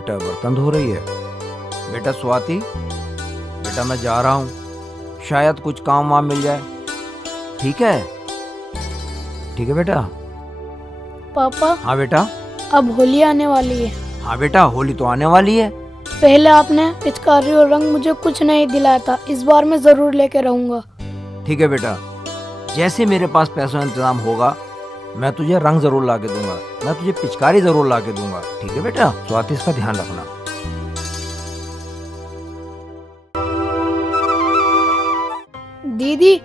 बेटा बर्तन धो रही है। बेटा स्वाति, बेटा मैं जा रहा हूँ, शायद कुछ काम वाम मिल जाए। ठीक है? ठीक है बेटा। पापा। हाँ बेटा। अब होली आने वाली है। हाँ बेटा, होली तो आने वाली है। पहले आपने पिचकारी और रंग मुझे कुछ नहीं दिलाया था, इस बार मैं जरूर लेके रहूंगा। ठीक है बेटा, जैसे मेरे पास पैसों का इंतजाम होगा मैं तुझे रंग जरूर ला के दूंगा, मैं तुझे पिचकारी जरूर ला के दूंगा। ठीक है बेटा? स्वाति इसका ध्यान रखना। दीदी,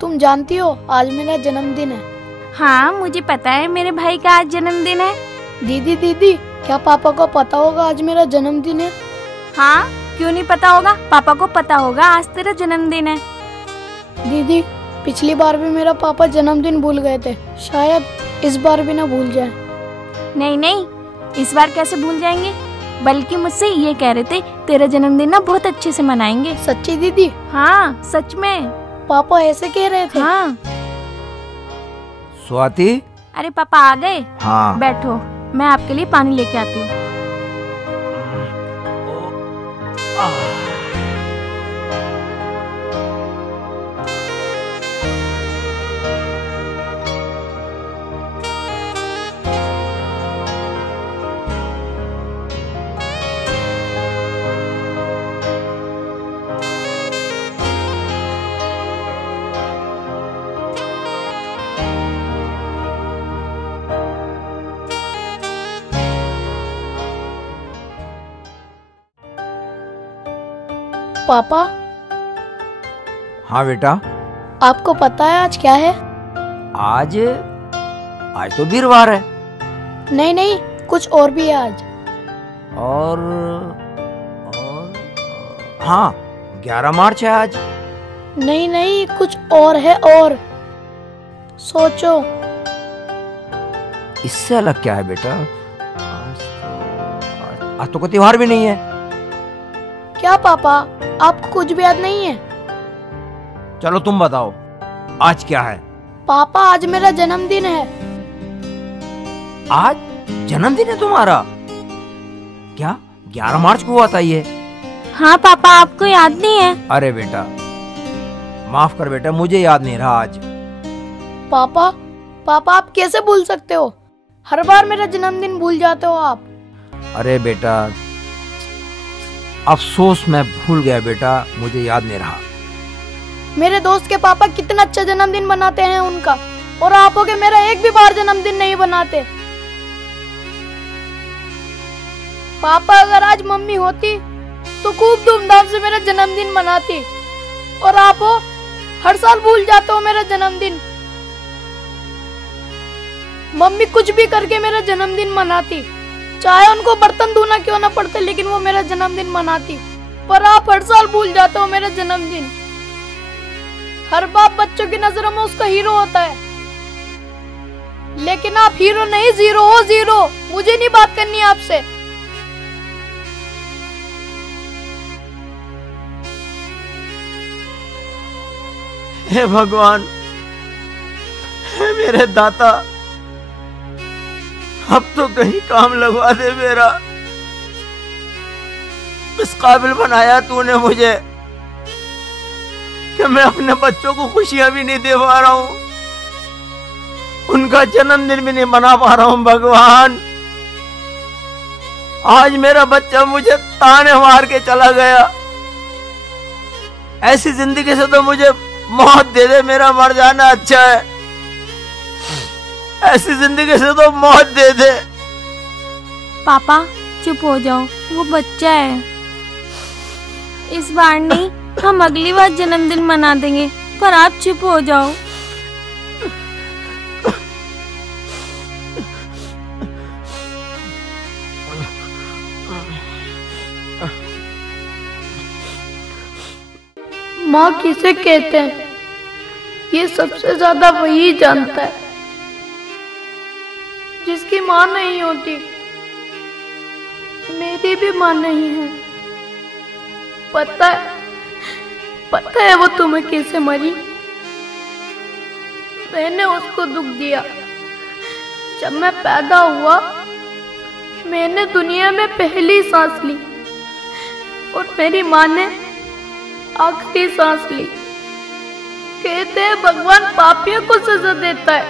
तुम जानती हो आज मेरा जन्मदिन है। हाँ मुझे पता है, मेरे भाई का आज जन्मदिन है। दीदी, क्या पापा को पता होगा आज मेरा जन्मदिन है? हाँ क्यों नहीं पता होगा, पापा को पता होगा आज तेरा जन्मदिन है। दीदी, पिछली बार भी मेरा पापा जन्मदिन भूल गए थे, शायद इस बार भी ना भूल जाए। नहीं नहीं, इस बार कैसे भूल जाएंगे, बल्कि मुझसे ये कह रहे थे तेरा जन्मदिन ना बहुत अच्छे से मनाएंगे। सच्ची दीदी? हाँ सच में, पापा ऐसे कह रहे थे। हाँ। स्वाति। अरे पापा आ गए? हाँ। बैठो, मैं आपके लिए पानी लेके आती हूँ। पापा। हाँ बेटा। आपको पता है आज क्या है? आज तो वीरवार है। नहीं, कुछ और भी है आज। और हाँ 11 मार्च है आज। नहीं, कुछ और है। और सोचो। इससे अलग क्या है बेटा? आज तो कोई त्योहार भी नहीं है। क्या पापा, आपको कुछ भी याद नहीं है? चलो तुम बताओ, आज क्या है? पापा आज मेरा जन्मदिन है। आज जन्मदिन है तुम्हारा? क्या 11 मार्च को हुआ था ये? हाँ पापा, आपको याद नहीं है? अरे बेटा माफ कर बेटा, मुझे याद नहीं रहा आज। पापा आप कैसे भूल सकते हो? हर बार मेरा जन्मदिन भूल जाते हो आप। अरे बेटा अफसोस, मैं भूल गया बेटा, मुझे याद नहीं रहा। मेरे दोस्त के पापा कितना अच्छा जन्मदिन मनाते हैं उनका, और आप हो के मेरा एक भी बार जन्मदिन नहीं बनाते। पापा अगर आज मम्मी होती तो खूब धूमधाम से मेरा जन्मदिन मनाती, और आप हो हर साल भूल जाते हो मेरा जन्मदिन। मम्मी कुछ भी करके मेरा जन्मदिन मनाती, चाहे उनको बर्तन धोना क्यों ना पड़ते, लेकिन वो मेरा जन्मदिन मनाती। पर आप हर साल भूल जाते हो मेरा जन्मदिन। हर बाप बच्चों की नजरों में उसका हीरो होता है, लेकिन आप हीरो नहीं, जीरो हो, जीरो। मुझे नहीं बात करनी आपसे। हे भगवान, हे मेरे दाता, अब तो कहीं काम लगवा दे मेरा। इस काबिल बनाया तूने मुझे कि मैं अपने बच्चों को खुशियां भी नहीं दे पा रहा हूं, उनका जन्मदिन भी नहीं मना पा रहा हूं। भगवान, आज मेरा बच्चा मुझे ताने मार के चला गया। ऐसी जिंदगी से तो मुझे मौत दे दे, मेरा मर जाना अच्छा है। ऐसी जिंदगी से तो मौत दे दे। पापा चुप हो जाओ, वो बच्चा है। इस बार नहीं, हम अगली बार जन्मदिन मना देंगे, पर आप चुप हो जाओ। माँ किसे कहते हैं, ये सबसे ज्यादा वही जानता है जिसकी माँ नहीं होती। मेरी भी माँ नहीं है। पता है वो तुम्हें कैसे मरी? मैंने उसको दुख दिया। जब मैं पैदा हुआ मैंने दुनिया में पहली सांस ली और मेरी माँ ने आखिरी सांस ली। कहते हैं भगवान पापियों को सजा देता है।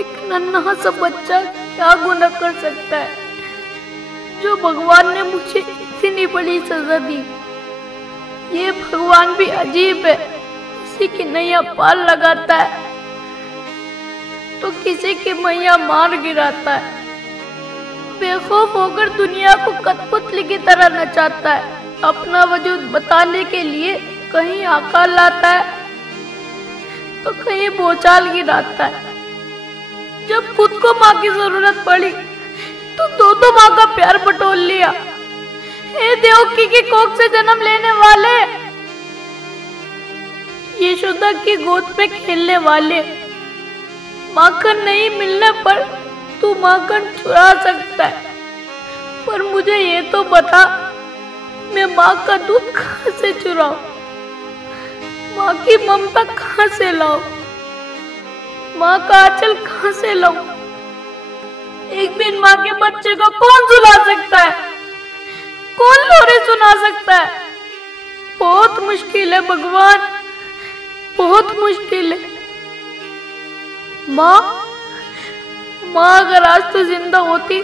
एक नन्हा सा बच्चा क्या गुनाह कर सकता है जो भगवान ने मुझे इतनी बड़ी सजा दी। ये भगवान भी अजीब है, किसी की नैया पार लगाता है तो किसी की मैया मार गिराता है। बेखौफ होकर दुनिया को कठपुतली की तरह नचाता है। अपना वजूद बताने के लिए कहीं आकार लाता है तो कहीं भूचाल गिराता है। जब खुद को माँ की जरूरत पड़ी तो दो माँ का प्यार बटोर लिया। हे देवकी की कोख से जन्म लेने वाले, यशोदा की गोद पे खेलने वाले, माखन नहीं मिलने पर तू माखन चुरा सकता है, पर मुझे ये तो बता मैं माँ का दूध कहाँ से चुराऊं, माँ की ममता कहाँ से लाऊं, माँ का आंचल कहाँ से लाऊं। एक बिन माँ के बच्चे को कौन सुला सकता है, कौन लोरी सुना सकता है। बहुत मुश्किल है भगवान, बहुत मुश्किल है। माँ अगर आज तू जिंदा होती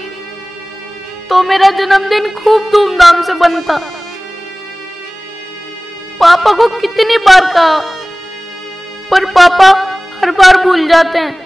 तो मेरा जन्मदिन खूब धूमधाम से बनता। पापा को कितनी बार कहा पर पापा हर बार भूल जाते हैं।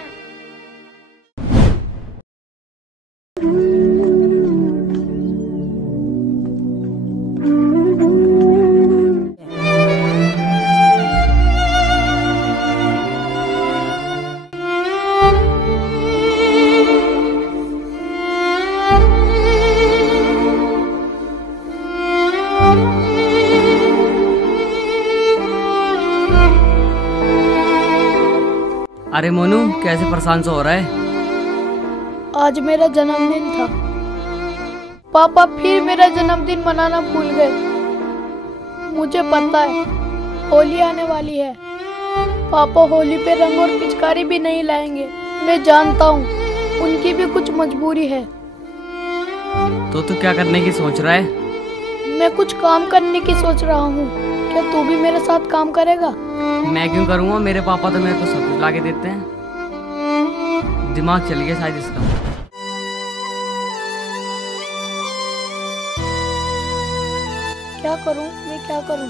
अरे मोनू, कैसे परेशान सा हो रहा है? आज मेरा जन्मदिन था, पापा फिर मेरा जन्मदिन मनाना भूल गए। मुझे पता है होली आने वाली है, पापा होली पे रंग और पिचकारी भी नहीं लाएंगे। मैं जानता हूँ उनकी भी कुछ मजबूरी है। तो तू क्या करने की सोच रहा है? मैं कुछ काम करने की सोच रहा हूँ। क्या तू भी मेरे साथ काम करेगा? मैं क्यों करूँगा, मेरे पापा तो मेरे को सब कुछ ला के देते हैं। दिमाग चल गया शायद इसका। क्या करूँ मैं, क्या करूँ?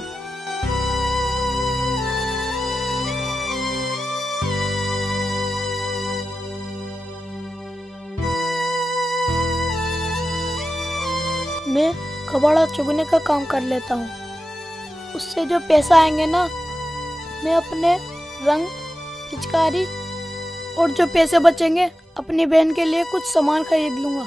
मैं कबाड़ा चुगने का काम कर लेता हूँ। उससे जो पैसा आएंगे ना, मैं अपने रंग, पिचकारी और जो पैसे बचेंगे अपनी बहन के लिए कुछ सामान खरीद लूंगा।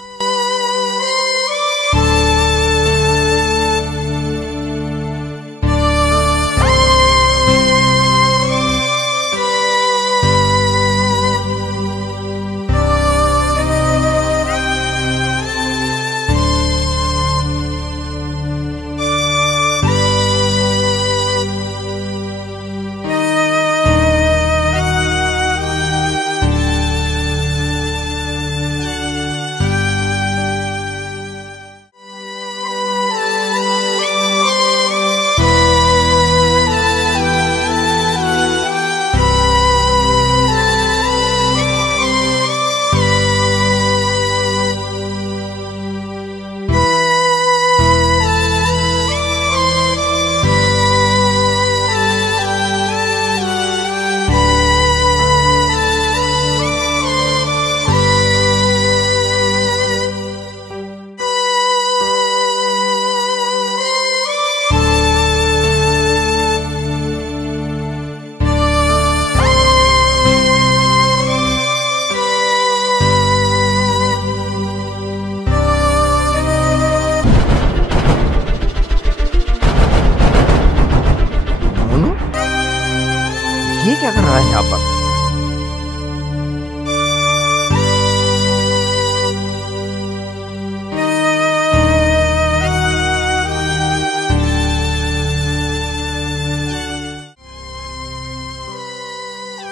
ये क्या कर रहा है यहाँ पर?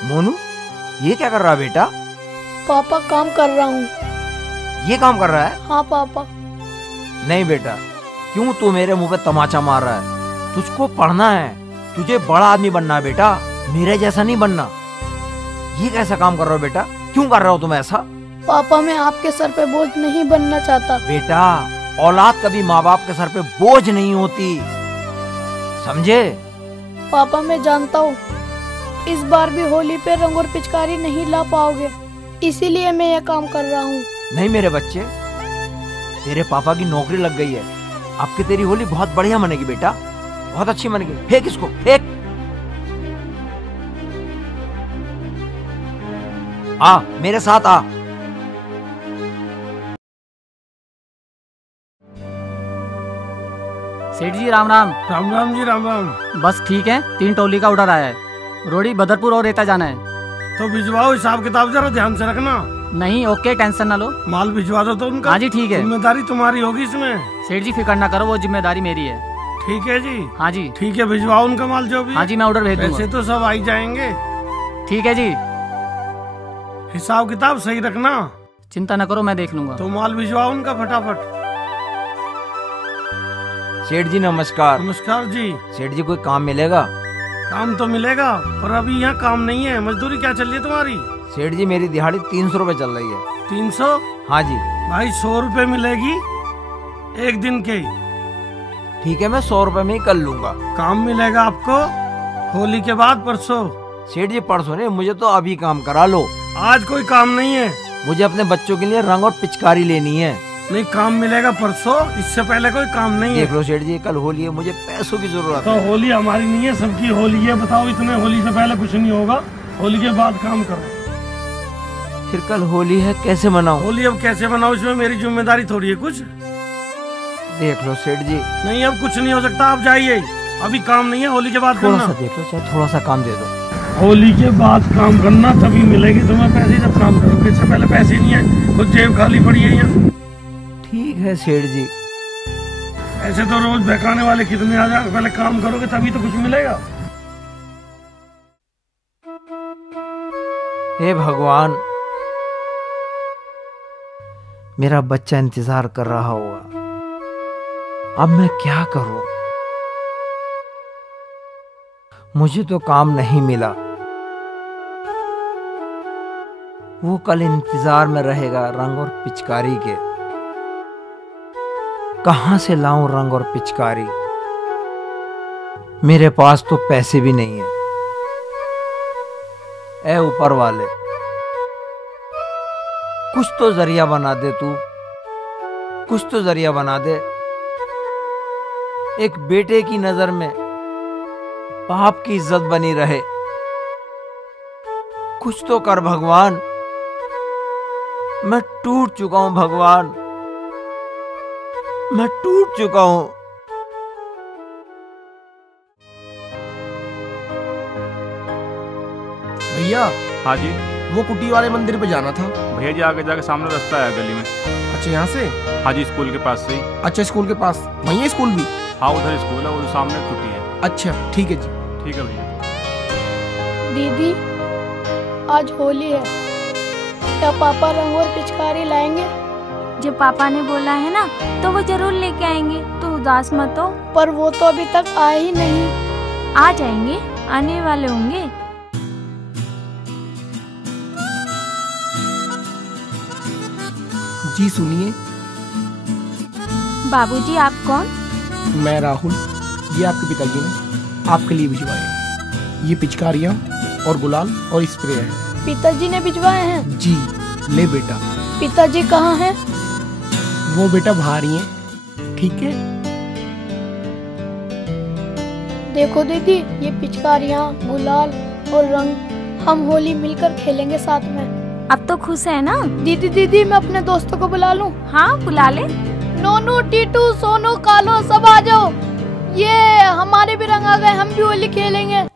मोनू, ये क्या कर रहा है बेटा? पापा काम कर रहा हूँ। ये काम कर रहा है? हाँ पापा। नहीं बेटा, क्यों तू मेरे मुंह पे तमाचा मार रहा है? तुझको पढ़ना है, तुझे बड़ा आदमी बनना है बेटा, मेरे जैसा नहीं बनना। ये कैसा काम कर रहे हो बेटा? क्यों कर रहे हो तुम ऐसा? पापा मैं आपके सर पे बोझ नहीं बनना चाहता। बेटा, औलाद कभी माँ बाप के सर पे बोझ नहीं होती, समझे? पापा मैं जानता हूँ इस बार भी होली पे रंग और पिचकारी नहीं ला पाओगे, इसीलिए मैं यह काम कर रहा हूँ। नहीं मेरे बच्चे, तेरे पापा की नौकरी लग गई है, आपकी तेरी होली बहुत बढ़िया मनेगी बेटा, बहुत अच्छी मनेगी। फेंक इसको, फेंक। आ मेरे साथ आ। सेठ जी राम राम। राम राम जी, राम राम। बस ठीक है, 3 टोली का ऑर्डर आया है। रोड़ी बदरपुर और रेता जाना है। तो भिजवाओ, हिसाब किताब जरा ध्यान से रखना। नहीं, ओके, टेंशन ना लो। माल भिजवा दो तो उनका। हाँ जी ठीक है। जिम्मेदारी तुम्हारी होगी इसमें। सेठ जी फिक्र ना करो, वो जिम्मेदारी मेरी है। ठीक है जी। हाँ जी ठीक है, भिजवाओ उनका माल जो भी। हाँ जी मैं ऑर्डर भेज दूंगा। वैसे तो सब आई जाएंगे। ठीक है जी, हिसाब किताब सही रखना। चिंता न करो, मैं देख लूंगा। तो माल भिजवाओ उनका फटाफट। सेठ जी नमस्कार। नमस्कार जी। सेठ जी कोई काम मिलेगा? काम तो मिलेगा, पर अभी यहाँ काम नहीं है। मजदूरी क्या चल रही है तुम्हारी? सेठ जी मेरी दिहाड़ी 300 रुपए चल रही है। 300? हाँ जी। भाई 100 रुपए मिलेगी एक दिन के। ठीक है, मैं 100 रुपए में ही कर लूंगा। काम मिलेगा आपको होली के बाद, परसों। सेठ जी परसों नहीं, मुझे तो अभी काम करा लो। आज कोई काम नहीं है। मुझे अपने बच्चों के लिए रंग और पिचकारी लेनी है। नहीं, काम मिलेगा परसों, इससे पहले कोई काम नहीं है। देख लो सेठ जी, कल होली है, मुझे पैसों की जरूरत तो है। होली हमारी नहीं है, सबकी होली है। बताओ, इतने होली से पहले कुछ नहीं होगा, होली के बाद काम करो। फिर कल होली है, कैसे मनाऊं? होली अब कैसे मनाओ, इसमें मेरी जिम्मेदारी थोड़ी है कुछ। देख लो सेठ जी। नहीं, अब कुछ नहीं हो सकता, आप जाइए, अभी काम नहीं है, होली के बाद थोड़ा करना। सा देख लो, चाहे थोड़ा सा काम दे दो। होली के बाद काम करना, तभी मिलेगी तुम्हें पैसे जब काम करोगे। इससे पहले पैसे नहीं है, कुछ जेब खाली पड़ी है यहाँ। ठीक है सेठ जी। ऐसे तो रोज बहकाने वाले कितने आ जाए, पहले काम करोगे तभी तो कुछ मिलेगा। हे भगवान, मेरा बच्चा इंतजार कर रहा होगा, अब मैं क्या करूं? मुझे तो काम नहीं मिला, वो कल इंतजार में रहेगा रंग और पिचकारी के। कहां से लाऊं रंग और पिचकारी? मेरे पास तो पैसे भी नहीं है। ऐ ऊपर वाले, कुछ तो जरिया बना दे तू, कुछ तो जरिया बना दे। एक बेटे की नजर में बाप की इज्जत बनी रहे। कुछ तो कर भगवान, मैं टूट चुका हूं भगवान, मैं टूट चुका हूं। भैया। हाँ जी। वो कुटी वाले मंदिर पे जाना था। भैया जी आगे जाके सामने रास्ता है गली में। अच्छा, यहाँ से? हाँ जी, स्कूल के पास से ही। अच्छा, स्कूल के पास वही है स्कूल भी? हाँ उधर स्कूल है, वो सामने कुटी है। अच्छा ठीक है जी। ठीक है भैया। दीदी आज होली है, क्या पापा रंग और पिचकारी लाएंगे? जब पापा ने बोला है ना तो वो जरूर लेके आएंगे, तो उदास मत हो। पर वो तो अभी तक आए ही नहीं। आ जाएंगे, आने वाले होंगे। जी सुनिए। बाबूजी आप कौन? मैं राहुल। ये आपके पिताजी ने आपके लिए भिजवाए। ये पिचकारियाँ और गुलाल और स्प्रे है। पिताजी ने भिजवाए हैं? जी ले बेटा। पिताजी कहाँ हैं? वो बेटा बाहर ही है। ठीक है। देखो दीदी, ये पिचकारियाँ, गुलाल और रंग हम होली मिलकर खेलेंगे साथ में। अब तो खुश है ना? दीदी मैं अपने दोस्तों को बुला लूं? हाँ बुला ले। नोनू, टीटू, सोनू, कालो सब आ जाओ। ये हमारे भी रंग आ गए, हम भी होली खेलेंगे।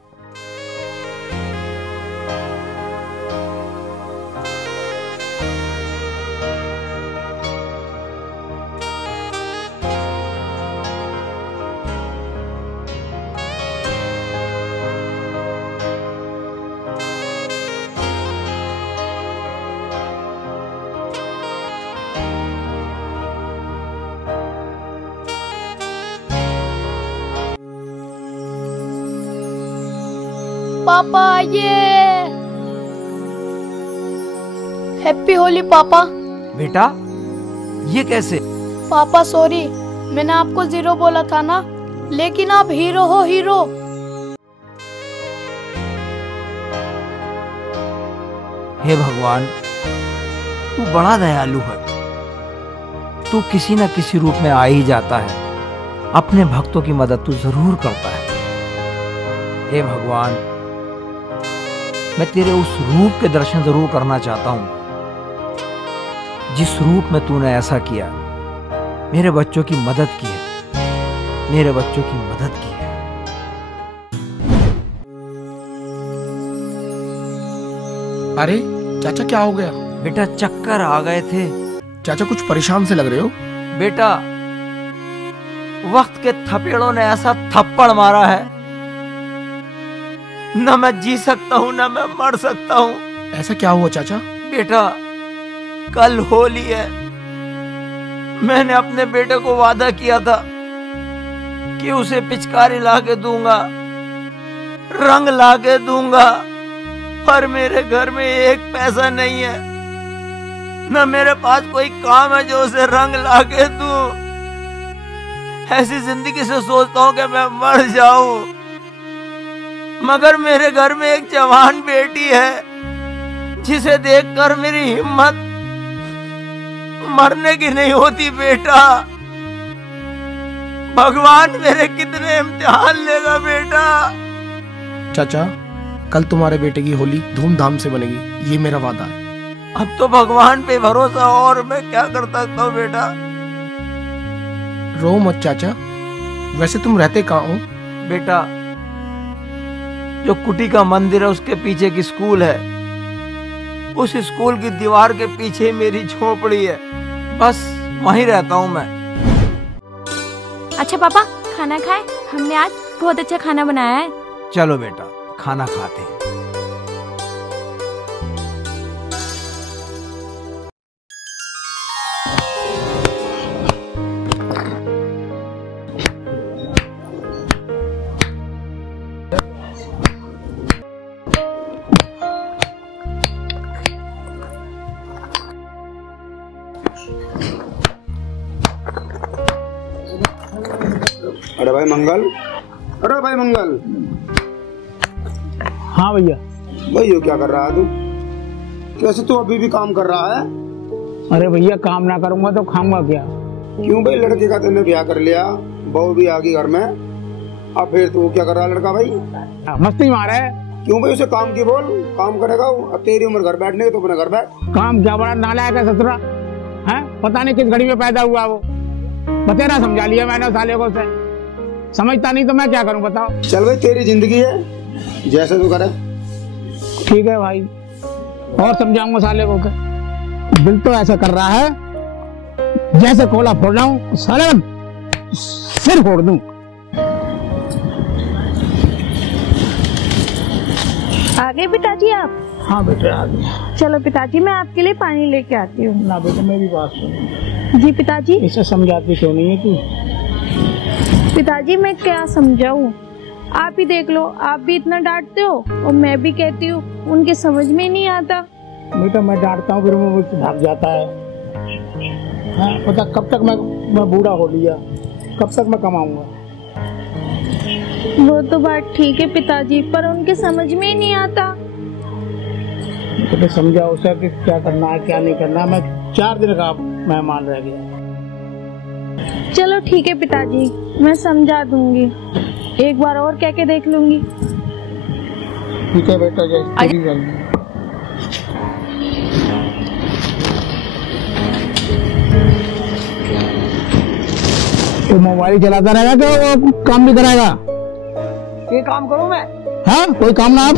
पापा आइए। हैप्पी होली पापा। बेटा ये कैसे? पापा सॉरी, मैंने आपको 0 बोला था ना, लेकिन आप हीरो हो हीरो। हे भगवान, तू बड़ा दयालु है। तू किसी न किसी रूप में आ ही जाता है। अपने भक्तों की मदद तू जरूर करता है। हे भगवान, मैं तेरे उस रूप के दर्शन जरूर करना चाहता हूं जिस रूप में तूने ऐसा किया, मेरे बच्चों की मदद की है, मेरे बच्चों की मदद की है। अरे चाचा क्या हो गया? बेटा चक्कर आ गए थे। चाचा कुछ परेशान से लग रहे हो। बेटा वक्त के थपेड़ों ने ऐसा थप्पड़ मारा है, न मैं जी सकता हूं न मैं मर सकता हूं। ऐसा क्या हुआ चाचा? बेटा कल होली है। मैंने अपने बेटे को वादा किया था कि उसे पिचकारी लाके दूंगा, रंग लाके दूंगा, पर मेरे घर में 1 पैसा नहीं है, न मेरे पास कोई काम है जो उसे रंग लाके दूं। ऐसी जिंदगी से सोचता हूं कि मैं मर जाऊं, मगर मेरे घर में एक जवान बेटी है जिसे देखकर मेरी हिम्मत मरने की नहीं होती। बेटा भगवान मेरे कितने इम्तिहान लेगा बेटा। चाचा कल तुम्हारे बेटे की होली धूमधाम से बनेगी, ये मेरा वादा है। अब तो भगवान पे भरोसा, और मैं क्या कर सकता हूँ बेटा। रो मत चाचा। वैसे तुम रहते कहाँ हो? बेटा जो कुटी का मंदिर है उसके पीछे की स्कूल है, उस स्कूल की दीवार के पीछे मेरी झोपड़ी है, बस वहीं रहता हूँ मैं। अच्छा पापा खाना खाए, हमने आज बहुत अच्छा खाना बनाया है। चलो बेटा खाना खाते हैं। अरे भाई मंगल, अरे भाई मंगल। हाँ भैया। भाई ये क्या कर रहा है तू? कैसे तू अभी भी काम कर रहा है? अरे भैया काम ना करूंगा तो खाऊंगा क्या? क्यों भाई, लड़के का तूने ब्याह कर लिया, बहू भी आ गई घर में, अब फिर तू क्या कर रहा है लड़का भाई? मस्ती मार है। क्यों भाई, उसे काम की बोल, काम करेगा वो। अब तेरी उम्र घर बैठने की, तो अपने घर बैठ। काम क्या बड़ा नालायक है ससुरा है, पता नहीं किस घड़ी में पैदा हुआ वो। बतेरा समझा लिया मैंने साले को, से समझता नहीं तो मैं क्या करूं बताओ। चल भाई तेरी जिंदगी है, जैसे तू करे। ठीक है भाई, और समझाऊंगा साले को। दिल तो ऐसा कर रहा है जैसे कोला फोड़ रहा हूँ, साले सिर फोड़ दूं। आ गए पिताजी आप? हाँ बेटे आ गया। चलो पिताजी मैं आपके लिए पानी लेके आती हूँ। ना बेटे मेरी बात सुनो। जी पिताजी। इसे समझाती क्यों नहीं है तू? पिताजी मैं क्या समझाऊं, आप ही देख लो, आप भी इतना डांटते हो और मैं भी कहती हूँ, उनके समझ में नहीं आता। बेटा मैं डांटता हूँ फिर वो मुझसे भाग जाता है। हाँ, पता कब तक मैं बूढ़ा हो लिया, कब तक मैं कमाऊंगा? वो तो बात ठीक है पिताजी, पर उनके समझ में ही नहीं आता। तो समझा उसे कि क्या करना है क्या नहीं करना। मैं 4 दिन का मेहमान रह गया। चलो ठीक है पिताजी, मैं समझा दूंगी, एक बार और कह के देख लूंगी। ठीक है बेटा, जय। तो मोबाइल चलाता रहेगा तो वो काम भी कराएगा? ये काम करूं मैं? हाँ कोई काम ना। आप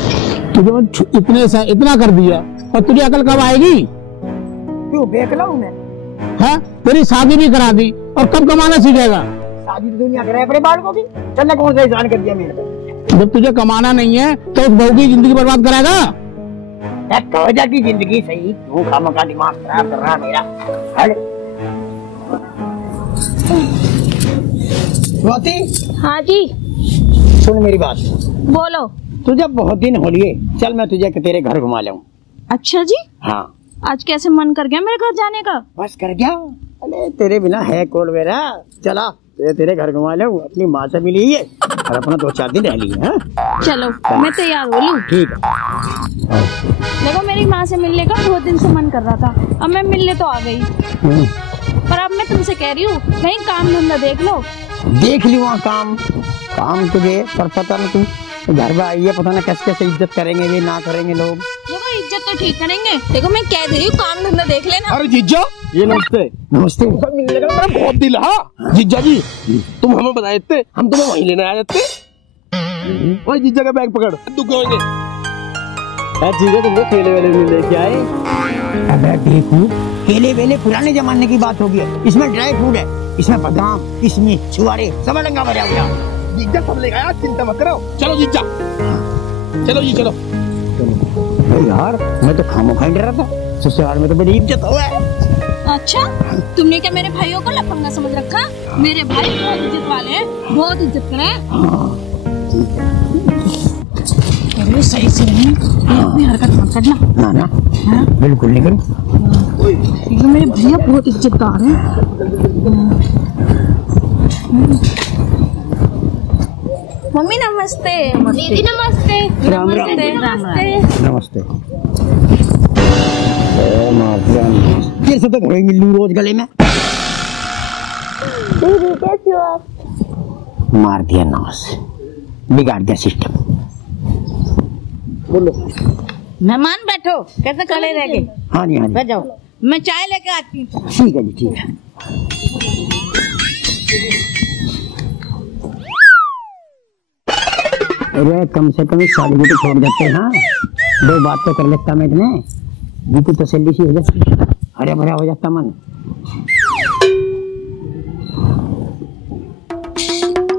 तुझे इतना कर दिया और तुझे अकल कब आएगी? क्यों बेकला हूं मैं? हाँ तेरी शादी भी करा दी और कब कमाना सीखेगा? शादी तो दुनिया करे अपने बाल को भी। चलने कौन सा एहसान कर दिया मेरे पे? जब तुझे कमाना नहीं है तो उस बहू की जिंदगी बर्बाद कराएगा? कवजा की जिंदगी सही, तू खामखा दिमाग खराब कर रहा मेरा। स्वाति। हाँ जी। सुन मेरी बात। बोलो। तुझे बहुत दिन हो लिए, चल मैं तुझे तेरे घर घुमा लाऊं। अच्छा जी, हाँ आज कैसे मन कर गया मेरे घर जाने का? बस कर गया। अरे तेरे बिना है कौन मेरा। चला तेरे घर घुमा लाऊं, अपनी माँ से मिली है और अपना 2-4 दिन रह लिए। हाँ चलो मैं तैयार हो लूं। ठीक है। देखो मेरी माँ से मिलने का बहुत दिन से मन कर रहा था, अब मैं मिलने तो आ गई। पर अब मैं तुमसे कह रही हूँ कहीं काम धंधा देख लो। देख ली वहाँ काम तुझे, पर पता नहीं तू घर में आई है, पता ना कैसे कैसे इज्जत करेंगे ये ना करेंगे लोग। देखो इज्जत तो ठीक करेंगे, देखो मैं कह दे रही हूँ काम धंधा देख लेना। अरे जीजा, ये नमस्ते। नमस्ते। मिलने का मेरा बहुत दिल। हाँ जीजा जी, तुम हमें बताए थे, हम तुम्हें वहीं लेने आ जाते। वही जीजा का बैग पकड़ दुख होंगे। जीजा तुमको केले वेले नहीं लेके आए? अबे देखो, केले वेले पुराने जमाने की बात होगी, इसमें ड्राई फ्रूट है, इसमें बादाम, किशमिश, छुआरे सब लंगा भरा हुआ। जीजा सब लेगा यार, चिंता मत करो। चलो जीजा, चलो जी चलो। यार मैं तो खामोखा डर रहा था, ससुराल में तो बड़ी इज्जत हुआ है। अच्छा, तुमने क्या मेरे भाइयों को लफंगा समझ रखा? मेरे भाई बहुत इज्जत वाले हैं, बहुत इज्जत करें। सही से नहीं, अपनी हरकत मत करना। ना बिल्कुल नहीं करूँ। ये मेरे भैया बहुत इज्जतदार हैं। मम्मी नमस्ते। दीदी नमस्ते। राम राम। नमस्ते। फिर से तो घोड़े मिल लूं रोज गले में। दीदी कैसी हो आप? मार दिया नास, बिगाड़ दिया सिस्टम। बोलो। मेहमान बैठो, कैसे खड़े रह गए? हाँ जी हाँ जी, बैठ जाओ, मैं चाय लेके आती हूँ। ठीक है जी ठीक है। अरे कम से कम इस साड़ी को तो छोड़ देते हैं। हाँ 2 बात तो कर लेता मैं इतने, जी को तसल्ली सी हो जाती, हरा भरा हो जाता मन।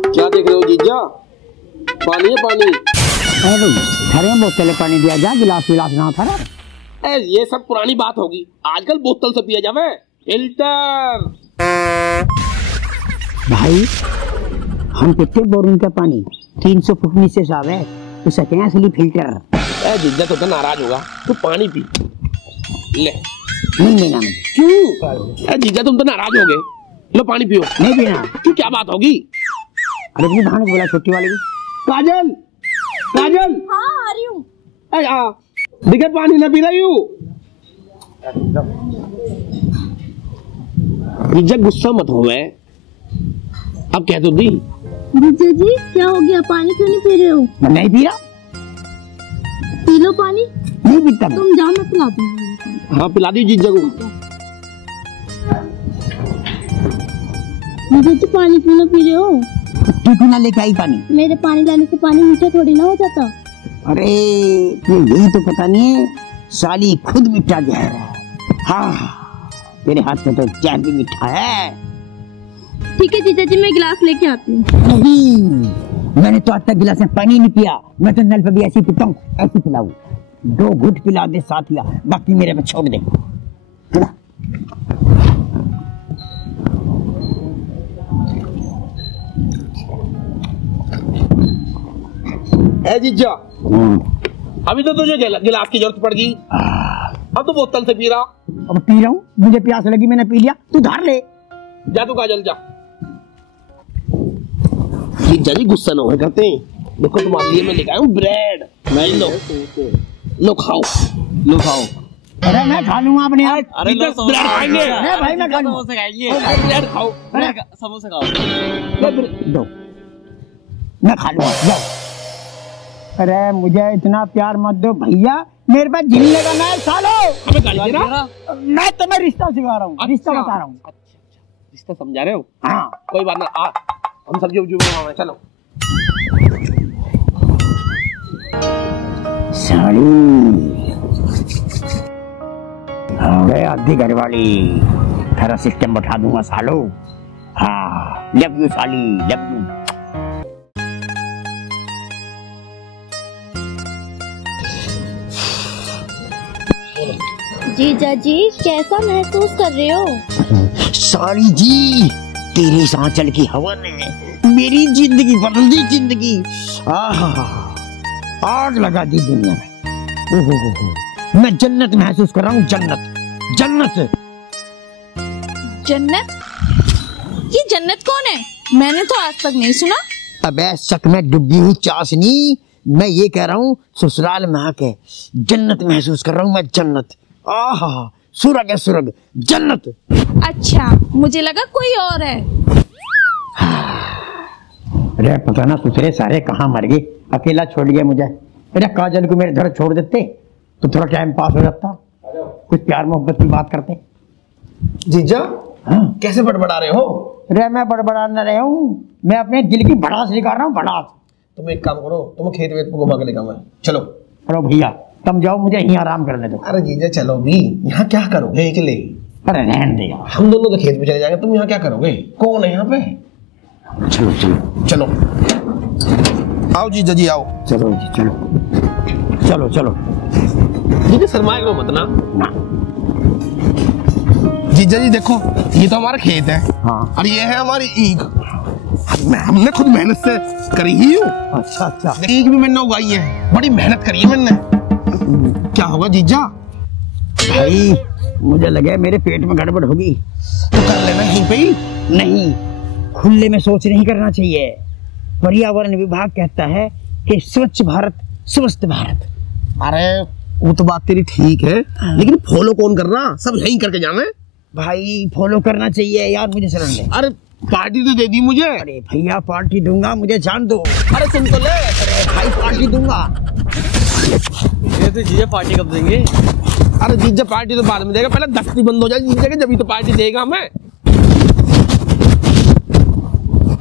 क्या देख रहे हो जीजा? पानी है पानी। अरे घरे में बोतल पानी दिया जा, गिलास विलास ना था। ये सब पुरानी बात होगी, आजकल बोतल से पिया जावे, फिल्टर। भाई हम पीते बोरिंग का पानी, 300 फुट नीचे से आवे तो सके असली फिल्टर। जीजा तो नाराज होगा, तू पानी पी ले। नहीं लेना मुझे। क्यों? जीजा तुम तो नाराज हो गए, लो पानी पियो। नहीं पीना। क्यों, क्या बात होगी? अरे अपनी बहन को बोला, छोटी वाली को। काजल, काजल। हाँ आ रही हूँ। दिक्कत पानी ना पी रही हूँ। जीजा गुस्सा मत हो, मैं अब कह तो दी। जीजा जी क्या हो गया, पानी क्यों नहीं पी रहे हो? मैं नहीं पी रहा। पी लो पानी। नहीं पीता। तुम जाओ मैं पिला दूंगी। हाँ पिला दी जीजा को। जीजा जी पानी क्यों ना पी रहे हो? तू क्यों ना लेके आई पानी? मेरे पानी लाने से पानी मीठा थोड़ी ना हो जाता। अरे यही तो पता नहीं है, साली खुद मीठा जहर है। हाँ तेरे हाथ में तो जहर भी मीठा है। ठीक है जीजा जी, मैं गिलास लेके आती हूँ। नहीं, मैंने तो आज तक गिलास में पानी नहीं पिया, मैं तो नल पे भी ऐसी पीता हूँ, ऐसी पिलाऊं। 2 घुट पिला दे, साथ लिया, बाकी मेरे पे छोड़ दे। जीजा अभी तो तुझे गिलास की जरूरत पड़ गई, अब तो बोतल से पी रहा। अब पी रहा हूँ, मुझे प्यास लगी, मैंने पी लिया, तू धार ले। जा तू काजल जा। जीजा जी गुस्सा न हो करते हैं, देखो तुम्हारे लिए मैं लेकर आया हूँ ब्रेड, नहीं लो खाओ, लो खाओ। अरे मैं खा लूंगा अपने आप। अरे ब्रेड खाएंगे। अरे भाई मैं खा लूंगा। समोसे खाएंगे, ब्रेड खाओ, समोसे खाओ। दो, मैं खा लूंगा, जाओ। अरे मुझे इतना प्यार मत दो भैया, मेरे पास झिलने का ना है सालो। हमें गाली दे रहा? मैं तुम्हें रिश्ता सिखा रहा हूँ, रिश्ता बता रहा हूँ। रिश्ता समझा रहे हो? हाँ कोई बात ना, हम सब्जी उब्जी बनाओ, चलो। साली अरे आधी घरवाली, तेरा सिस्टम बैठा दूंगा सालो। हाँ लव यू साली, लव यू। जीजा जी कैसा महसूस कर रहे हो? साली जी तेरी सांचल की हवा ने मेरी जिंदगी बदल दी, जिंदगी। आग लगा दी दुनिया में। ओहो, मैं जन्नत महसूस कर रहा हूँ, जन्नत जन्नत। जन्नत? ये जन्नत कौन है? मैंने तो आज तक नहीं सुना। अबे शक में डूबी हुई चाशनी, मैं ये कह रहा हूँ ससुराल में आके जन्नत महसूस कर रहा हूँ मैं, जन्नत। आहा, स्वर्ग है स्वर्ग, जन्नत। अच्छा, मुझे लगा कोई और है। अरे पता ना ससुरे सारे कहाँ मर गए, अकेला छोड़ गया मुझे। अरे काजल को मेरे घर छोड़ देते तो थोड़ा टाइम पास हो जाता, कुछ प्यार मोहब्बत की बात करते। जीजा हाँ? कैसे बड़बड़ा रहे हो? अरे मैं बड़बड़ा न रहा हूँ, मैं अपने दिल की भड़ास निकाल रहा हूँ, भड़ास। तुम एक काम करो, तुम खेत वेत को घुमा के लेकर आए, चलो। अरे भैया तुम जाओ, मुझे यहीं आराम करने दो। अरे जीजा चलो भी, यहाँ क्या करोगे अकेले? अरे रहने दे यार, हम दोनों तो खेत पे चले जाएंगे, तुम यहाँ क्या करोगे? कौन है यहाँ पे? चलो चलो चलो आओ जीजा जी आओ। चलो जी चलो चलो चलो। जीजा शर्माए करो मत ना। ना जीजा जी देखो, ये तो हमारा खेत है। हाँ। और ये है हमारी ईख, हमने खुद मेहनत से करी ही हूँ। अच्छा अच्छा। ईख भी मैंने उगाई है, बड़ी मेहनत करी है मैंने। क्या होगा जीजा? भाई मुझे लगे मेरे पेट में गड़बड़ होगी। तो कर लेना यहीं पे ही। नहीं, खुले में सोच नहीं करना चाहिए। पर्यावरण विभाग कहता है कि स्वच्छ भारत स्वस्थ भारत। अरे वो तो बात तेरी ठीक है, लेकिन फॉलो कौन कर रहा? सब यहीं करके जावे। भाई फॉलो करना चाहिए यार, मुझे शरण दे। अरे पार्टी तो दे दी मुझे। अरे भैया पार्टी दूंगा, मुझे जान दो। अरे सुन तो ले। अरे भाई पार्टी दूंगा। ये तो जीजा पार्टी कब देंगे? अरे जीजा पार्टी तो बाद में देगा, पहले दस्ती बंद हो जाए जीजा के, जब तो पार्टी देगा हमें।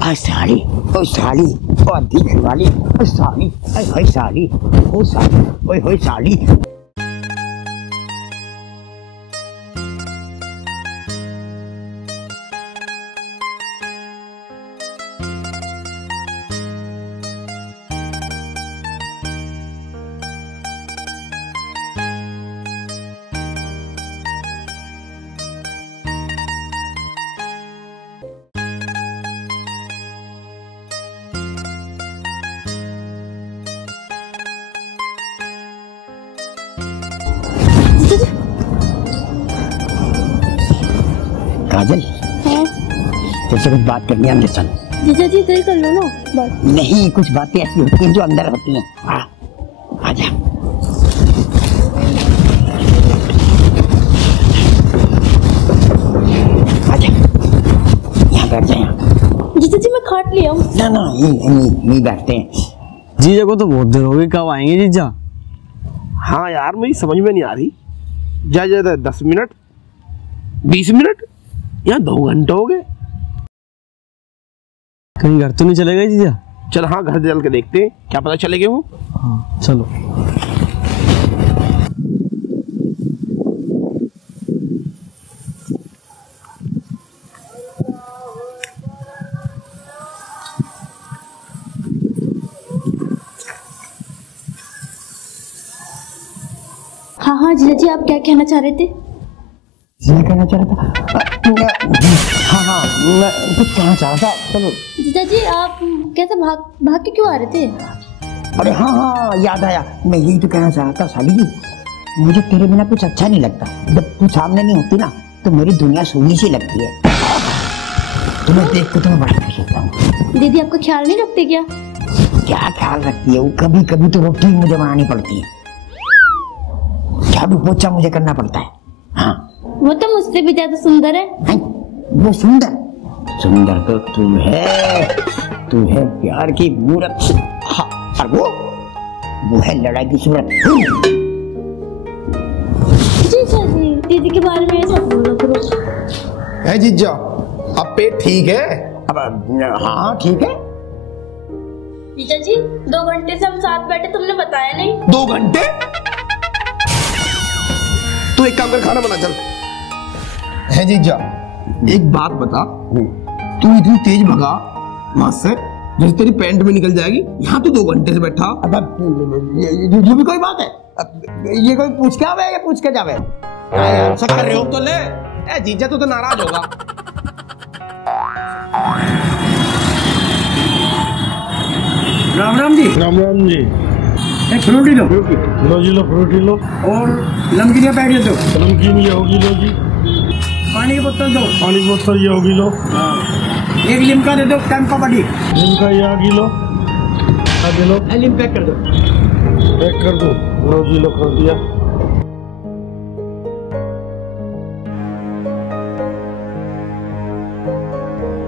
साली ओ साली ओ अद्धी घर वाली ओ साली ओए साली ओ साली ओए साली। काजल, तुझसे कुछ बात करनी है, अंदर चल। जीजा जी इधर कर लो ना बात। नहीं, कुछ बातें ऐसी होती हैं जो अंदर होती हैं। आजा। आजा, यहाँ बैठ जाए। जीजा जी मैं खाट लिया हूँ। ना ना यहीं बैठते हैं। जीजा को तो बहुत देर हो गई, कब आएंगे जीजा? हाँ यार मुझे समझ में नहीं आ रही। ज्यादा 10 मिनट 20 मिनट या 2 घंटे हो गए। कहीं घर तो नहीं चले गए जीजा? चल हाँ, घर चल के देखते हैं, क्या पता चले गए हो। हाँ चलो। हाँ जीजा जी आप क्या कहना चाह रहे थे? मैं कहना चाह रहा था, हाँ मैं कुछ कहना चाह रहा था। चलो। जीजा जी आप कैसे भाग के क्यों आ रहे थे? अरे हाँ याद आया, मैं यही तो कहना चाह रहा था साली जी, मुझे तेरे बिना कुछ अच्छा नहीं लगता। जब तू सामने नहीं होती ना तो मेरी दुनिया सुनी सी लगती है। तुम्हें देख के तो मैं बड़ा खुश होता हूँ। दीदी आपका ख्याल नहीं रखते क्या? क्या ख्याल रखती है वो? कभी कभी तो रोटी मुझे बनानी पड़ती है, झाड़ू पोछा मुझे करना पड़ता है। हाँ वो तो मुझसे भी ज्यादा सुंदर है। वो सुंदर तो तू है प्यार की मूरत। हाँ, और वो है लड़ाई की सूरत। जीजा जी दीदी के बारे में ऐसा बोला करो। है जीजा, अब पेट ठीक है? अब हाँ ठीक है। जीजा जी 2 घंटे से हम साथ बैठे, तुमने बताया नहीं। 2 घंटे? तू एक काम कर, खाना बना चल। है जीजा, एक बात बता, तू इतनी तेज भगा वहां से जैसे तेरी पैंट में निकल जाएगी, यहाँ तू 2 घंटे से बैठा। अब ये भी कोई बात है? ये कोई पूछ के आवे या पूछ के जावे? ऐसा कर रहे हो तो ले। ए जीजा तू तो नाराज होगा। राम राम जी। राम राम जी। एक फ्रूटी लो। लो जी लो फ्रूटी लो। और नमकीन पैकेट दो। नमकीन ये होगी लो जी। पानी की बोतल दो। पानी की बोतल ये होगी लो। एक लिम्का दे दो, कैंपा बड़ी। लिम्का ये आगी लो। आगे लो। लिम पैक कर दो। पैक कर दो। लो जी लो कर दिया।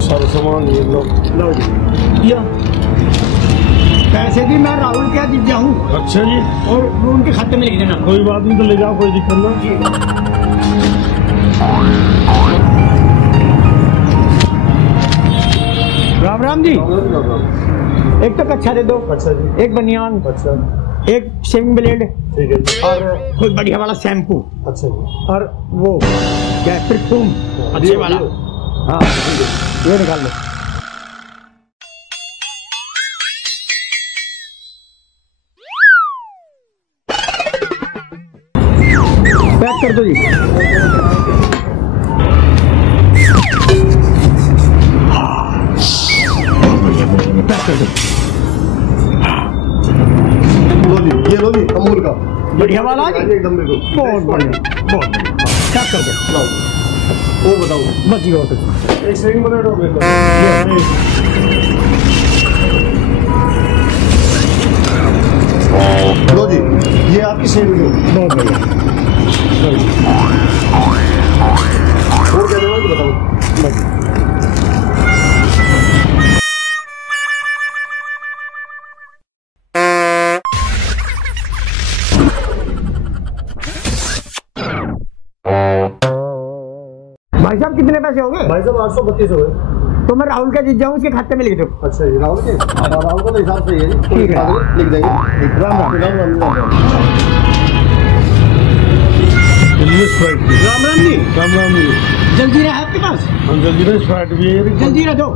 सारे सामान ये लो। लो जी दिया। पैसे भी मैं राहुल क्या जीत जाऊँ। अच्छा जी। और वो उनके खाते में लिख देना। कोई बात नहीं, तो ले जाओ, कोई दिक्कत ना। राम राम जी। एक तो कच्छा दे दो। अच्छा जी। एक बनियान। अच्छा। एक शेविंग ब्लेड। ठीक है जी। और कोई बढ़िया वाला शैम्पू। अच्छा जी। और वो क्या परफ्यूम अच्छे वाला। हाँ ये निकाल लो। पैक कर दो जी। पैक कर दो। लो जी ये लो जी अमूल का बढ़िया वाला एकदम दे दो। बहुत बढ़िया बहुत बढ़िया। पैक कर दो। और बताओ बस ये और एक शेविंग ब्लेड हो गया। लो जी ये आपकी शेविंग है। बहुत बढ़िया। और क्या देना है बताओ। भाई साहब कितने पैसे हो गए? भाई साहब 832 हो गए। तो मैं राहुल का जीत जाऊँ, उसके खाते में लिख दो। अच्छा जी राहुल के। राहुल का तो हिसाब सही है। ठीक है लिख देंगे। राम राम। राम राम। राम राम जी। राम राम जी। जल्जीरा है आपके पास? हम जल्जीरा स्प्राइट भी है। जल्जीरा दो।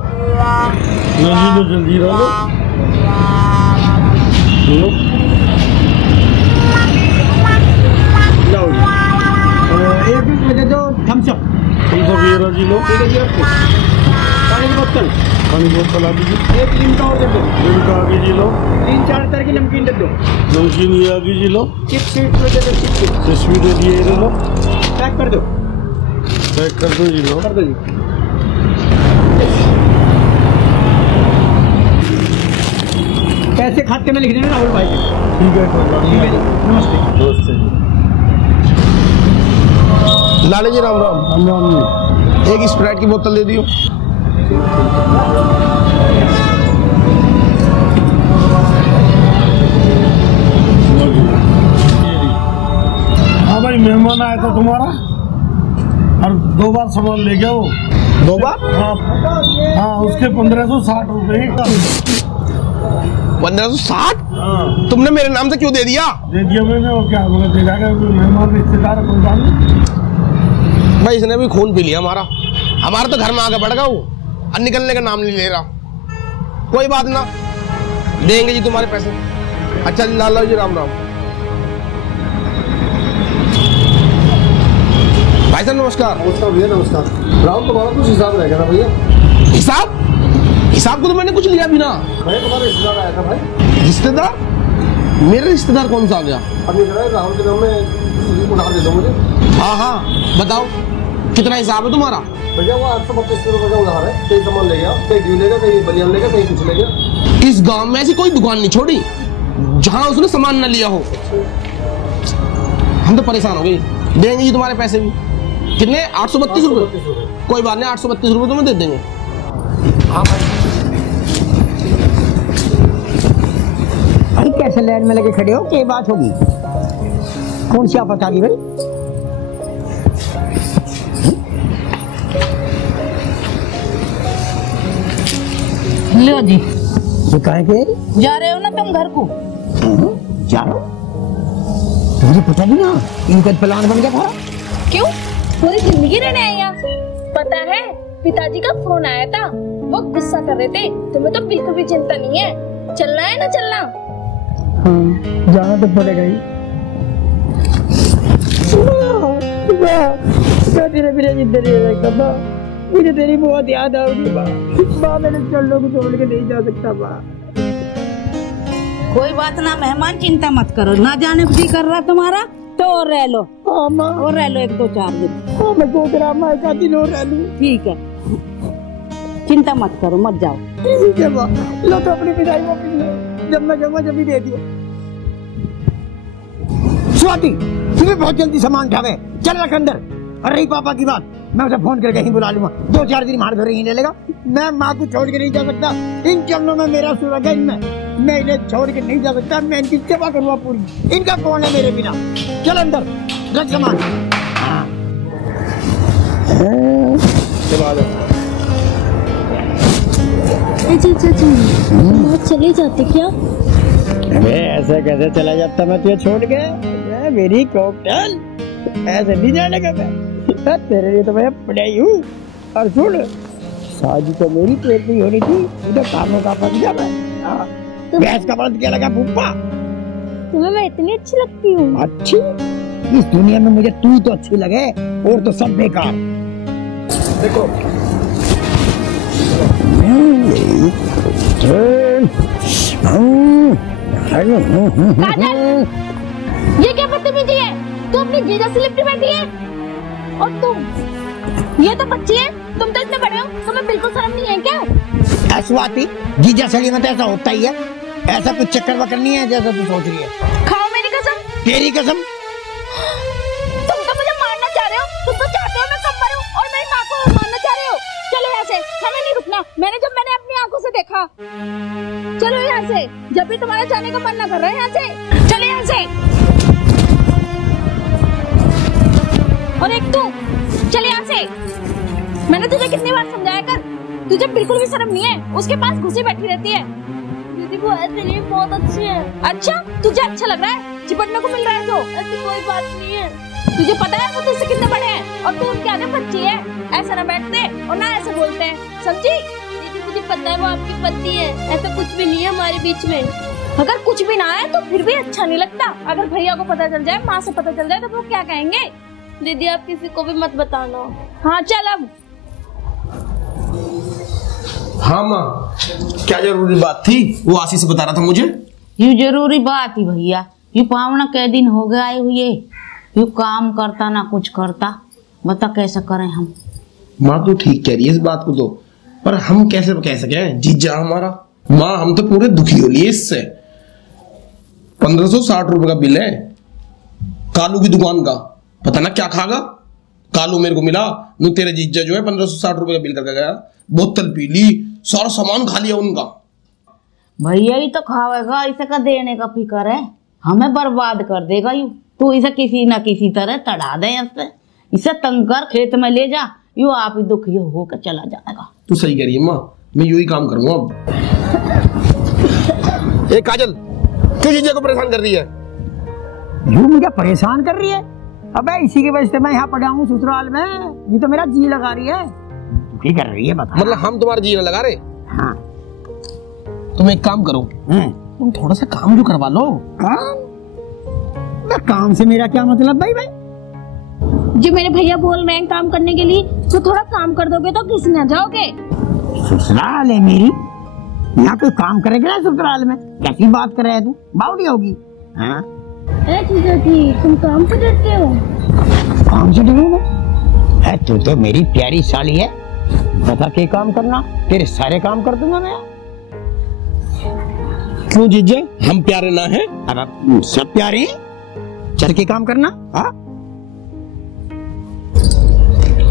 जल्जीरा लो। एक दे दो थम्स अप। ये जी लो। पानी की बोतल। पानी की बोतल आ दीजिए। एक लिम्का और दे दो। लिम्का आगे जी लो। 3-4 तरह की नमकीन दे दो। नमकीन ये आगे जी लो। चिप्स दे दो। चिप्स भी दे दिए ये लो। पैक कर दो। पैक कर दो जी लो। कर दो जी। पैसे खाते में लिख देना राहुल भाई के। ठीक है नमस्ते। नमस्ते जी। लाले जी राम राम। राम राम जी। एक स्प्राइट की बोतल दे दियो। हाँ भाई मेहमान आया था तुम्हारा और 2 बार सामान ले गया वो। 2 बार? हाँ उसके 1560 रुपए। 1560? हाँ। तुमने मेरे नाम से क्यों दे दिया? दे दिया मैंने। और क्या बोला देखा क्या मेहमान रिश्तेदार है, कोई बात नहीं। भाई इसने भी खून पी लिया हमारा तो घर में आके बढ़ गया वो और निकलने का नाम नहीं ले रहा। कोई बात ना, देंगे जी तुम्हारे पैसे। अच्छा लाला जी राम राम। भाई साहब नमस्कार। नमस्कार भैया नमस्कार। राहुल तुम्हारा कुछ हिसाब रहेगा ना भैया? हिसाब को तो मैंने कुछ लिया भी ना। भाई तुम्हारा रिश्तेदार आया था भाई। रिश्तेदार? मेरा रिश्तेदार कौन सा आ गया? अब ये राहुल के नाम में उधार दे दो मुझे। हाँ बताओ कितना हिसाब है तुम्हारा? भैया वो 832 रुपए का उधार है। कहीं सामान ले गया, कहीं घी लेगा, कहीं बनियान लेगा, कहीं कुछ ले गया। इस गांव में ऐसी कोई दुकान नहीं छोड़ी जहां उसने सामान न लिया हो। हम तो परेशान हो गए। देंगे जी तुम्हारे पैसे भी। कितने? 832 रुपए। कोई बात नहीं, 832 रुपए तुम्हें दे देंगे। हाँ भाई कैसे लाइन में लगे खड़े हो? क्या बात होगी? कौन सी आफत आ गई भाई? लो जी। ये कहाँ के? जा रहे हो ना तुम घर को? जा रहा हूँ। तुझे पता नहीं ना इनका प्लान बन गया था। क्यों? पूरी जिंदगी रहने आई यहाँ? पता है पिताजी का फोन आया था, वो गुस्सा कर रहे थे। तुम्हें तो बिल्कुल भी चिंता नहीं है। चलना है ना चलना? हाँ जाना तो पड़ेगा ही। तेरे बिना जिंदा नहीं रह सकता माँ। मुझे तेरी बहुत याद आओगी माँ। माँ मैंने चलो को छोड़ के नहीं जा सकता माँ। कोई बात ना मेहमान, चिंता मत करो। ना जाने जी कर रहा तुम्हारा तो और रह लो। और रह लो 1-2-4 दिन। मैं सोच रहा मैं 1 दिन और रह लूं। ठीक है, चिंता मत करो, मत जाओ। ठीक है माँ, लो तो अपनी विदाई वापस लो। जब मैं जाऊंगा जब ही दे दियो। स्वाति, तुम्हें बहुत जल्दी सामान उठावे, चल रख अंदर। और रही पापा की बात, मैं उसे फोन करके ही बुला लूंगा। 2-4 दिन हमारे घर ही ले लेगा। मैं माँ को छोड़ के नहीं जा सकता। इन चरणों में मेरा सूरज है, इनमें मैं इन्हें छोड़ के नहीं जा सकता। मैं इनकी सेवा करूंगा पूरी। इनका कौन है मेरे बिना? चल अंदर रख सामान। चले जाते क्या? अबे ऐसे कैसे चला जाता मैं तुझे छोड़ के? मेरी कॉकटेल ऐसे नहीं जाने का मैं। तेरे लिए तो मैं पढ़ाई हूँ। और सुन, शादी तो मेरी पेट में होनी थी, तो कामों का बन जा। भैंस का बंद क्या लगा फूफा? तुम्हें मैं इतनी अच्छी लगती हूँ? अच्छी? इस दुनिया में मुझे तू तो अच्छी लगे, और तो सब बेकार। देखो ये क्या बदतमीजी है? तू अपनी जीजा से लिपटी बैठी है, और तुम ये तो बच्ची है, तुम तो इतने बड़े हो, तुम्हें बिल्कुल शर्म नहीं है क्या? स्वाति, जीजा से में तो ऐसा होता ही है। ऐसा कुछ चक्कर वक्कर नहीं है जैसा तू सोच रही है। खाओ मेरी कसम। तेरी कसम? तुम तो मुझे मारना चाह रहे हो। तुम तो चाहते हो मैं कम मरूं, और मेरी माँ को मारना चाह रहे हो। चलो यहाँ से, हमें नहीं रुकना। मैंने अपनी आंखों से देखा। चलो यहाँ से, जब भी तुम्हारा जाने का मन ना कर रहा है, यहाँ से चलो। यहाँ से। और एक तू, चल यहाँ से। मैंने तुझे कितनी बार समझाया कर, तुझे बिल्कुल भी शर्म नहीं है। उसके पास घुसी बैठी रहती है। दीदी वो ऐसे नहीं, बहुत अच्छी है। अच्छा, तुझे अच्छा लग रहा है? चिपटने को मिल रहा है तो? ऐसी कोई बात नहीं है। तुझे पता है वो तुझसे कितने बड़े हैं, और तू उनके आगे बच्ची है। ऐसा ना बैठते और ना ऐसे बोलते हैं, समझी? दीदी मुझे पता है वो आपकी पति है, ऐसा कुछ भी नहीं है हमारे बीच में। अगर कुछ भी ना है तो फिर भी अच्छा नहीं लगता। अगर भैया को पता चल जाए, माँ से पता चल जाए, तो वो क्या कहेंगे? दीदी आप किसी को भी मत बताना। हाँ चल अब। हाँ माँ, क्या जरूरी बात थी? वो आशीष से बता रहा था मुझे। ये जरूरी बात ही भैया, ये पावना कई दिन हो गए आए हुए, ये काम करता ना कुछ करता। बता कैसे करें हम? माँ तो ठीक कह रही है इस बात को तो, पर हम कैसे कह सके? जीजा हमारा। माँ हम तो पूरे दुखी हो लिए इससे। 1560 रुपए का बिल है कालू की दुकान का। पता ना क्या खागा। कालू मेरे को मिला, नु तेरे जीजा जो है 1560 रुपए का बिल करके गया। बोतल पी ली, सारा सामान खा लिया उनका। भैया ही तो खावेगा, इसे का देने का फिक्र है? हमें बर्बाद कर देगा यू। तू इसे किसी ना किसी तरह तड़ा दे, इसे तंग कर, खेत में ले जा, यू आप ही दुखी होकर चला जाएगा। तू सही कह रही है माँ, मैं यू ही काम करूंगा अब। ए काजल, क्यों जीजा को परेशान कर रही है? यू मुझे परेशान कर रही है? अबे इसी की वजह से मैं यहाँ पड़ा हूँ ससुराल में। ये तो मेरा जी लगा रही है। क्या कर रही है बता? मतलब हम तुम्हारा जी लगा रहे? हाँ। तुम एक काम करो, तुम थोड़ा सा काम जो करवा लो। काम से मेरा क्या मतलब भाई? जो मेरे भैया बोल रहे हैं काम करने के लिए, तो थोड़ा काम कर दोगे तो किस न जाओगे? ससुराल है मेरी, यहाँ कोई काम करेगा ससुराल में? कैसी बात कर रहे हैं तू? बावड़ी होगी। हाँ? जीजा जी तुम काम से डरते हो? काम से डरू मैं? तू तो मेरी प्यारी साली है, बता के काम करना, तेरे सारे काम कर दूंगा मैं। क्यों जीजा, हम प्यारे ना हैं? अब सब प्यारे हैं, चल के काम करना। हाँ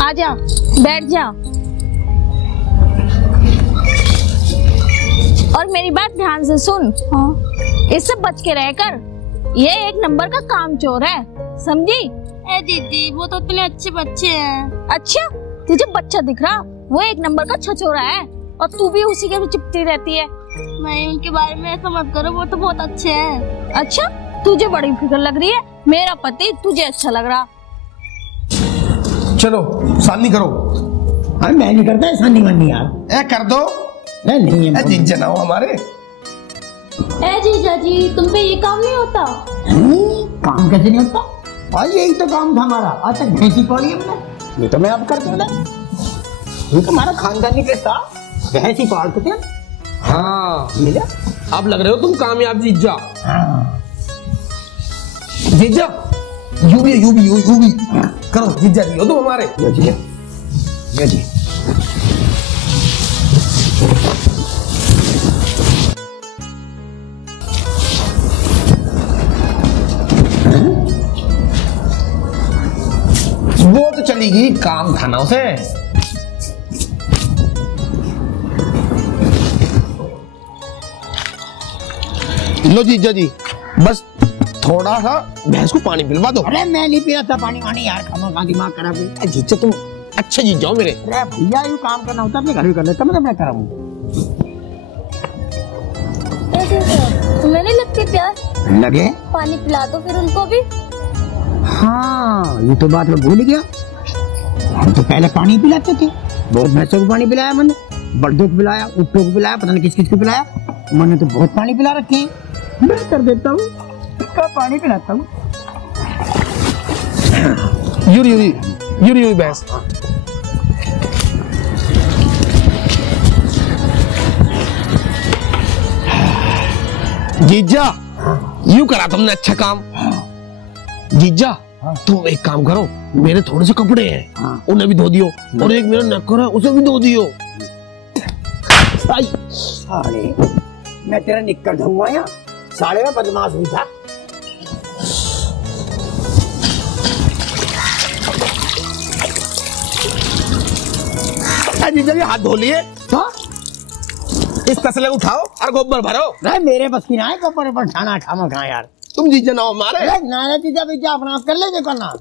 आजा, बैठ जा, और मेरी बात ध्यान से सुन। हाँ? इससे बच के रहकर, ये एक नंबर का काम चोर है, समझी? ए दीदी वो तो इतने अच्छे बच्चे हैं। अच्छा, तुझे बच्चा दिख रहा? वो एक नंबर का छछोरा है, और तू भी उसी के भी चिपटी रहती है। नहीं उनके बारे में ऐसा मत करो, वो तो बहुत अच्छे हैं। अच्छा, तुझे बड़ी फिक्र लग रही है, मेरा पति तुझे अच्छा लग रहा। चलो शादी करो। अरे मैं नहीं करता ऐसा, नहीं माननी यार। ए कर दो। नहीं जीजा ना हो हमारे। ए जीजा जी तुम पे ये काम नहीं होता? काम कैसे नहीं होता? और यही तो काम था हमारा। आज तक भैंसी पाली हमने, ये तो मैं अब करते हैं। ये तो हमारा खानदानी के साथ भैंसी पालते थे। हाँ मिला आप लग रहे हो तुम कामयाब जीजा। जीजा यू भी करो, जीजा जी हो तुम हमारे। ये जी वो तो चली गई, काम था ना उसे। लो जीजा जी, बस थोड़ा सा भैंस को पानी पिलवा दो। अरे मैं नहीं पिया था पानी वानी यार, खामा दिमाग खराब है। जीजा तुम अच्छे जीजा हो मेरे। अरे भैया यूँ काम करना होता अपने घर भी कर लेता, मैं अपने कराऊँ। तुम्हें नहीं लगती प्यास? लगे पानी पिला दो फिर उनको भी। हाँ ये तो बात मैं भूल ही गया, हम तो पहले पानी पिलाते थे। बहुत भैंसों को पानी पिलाया मैंने, बर्दों को पिलाया, ऊँटों को पिलाया, पता नहीं किस किस को पिलाया। मैंने तो बहुत पानी पिला रखे हैं। मैं कर देता हूँ, पानी पिलाता हूँ। यूरी भैंस। जीजा यूं करा तुमने अच्छा काम। जीजा तुम एक काम करो, मेरे थोड़े से कपड़े हैं उन्हें भी धो दियो, और एक मेरा नक्कर है उसे भी धो दियो। साले मैं तेरा निक्कर धोऊंगा या साले में बदमाश हुई था। जीजा जी हाथ धो लिए तो इस तसले उठाओ और गोबर भरो। नहीं मेरे बस की ना है गोबर पर ठाना ठामा कहाँ यार। तुम जीजा ना हो हमारे। ना जीजा भी क्या अपना आप कर ले जो करना।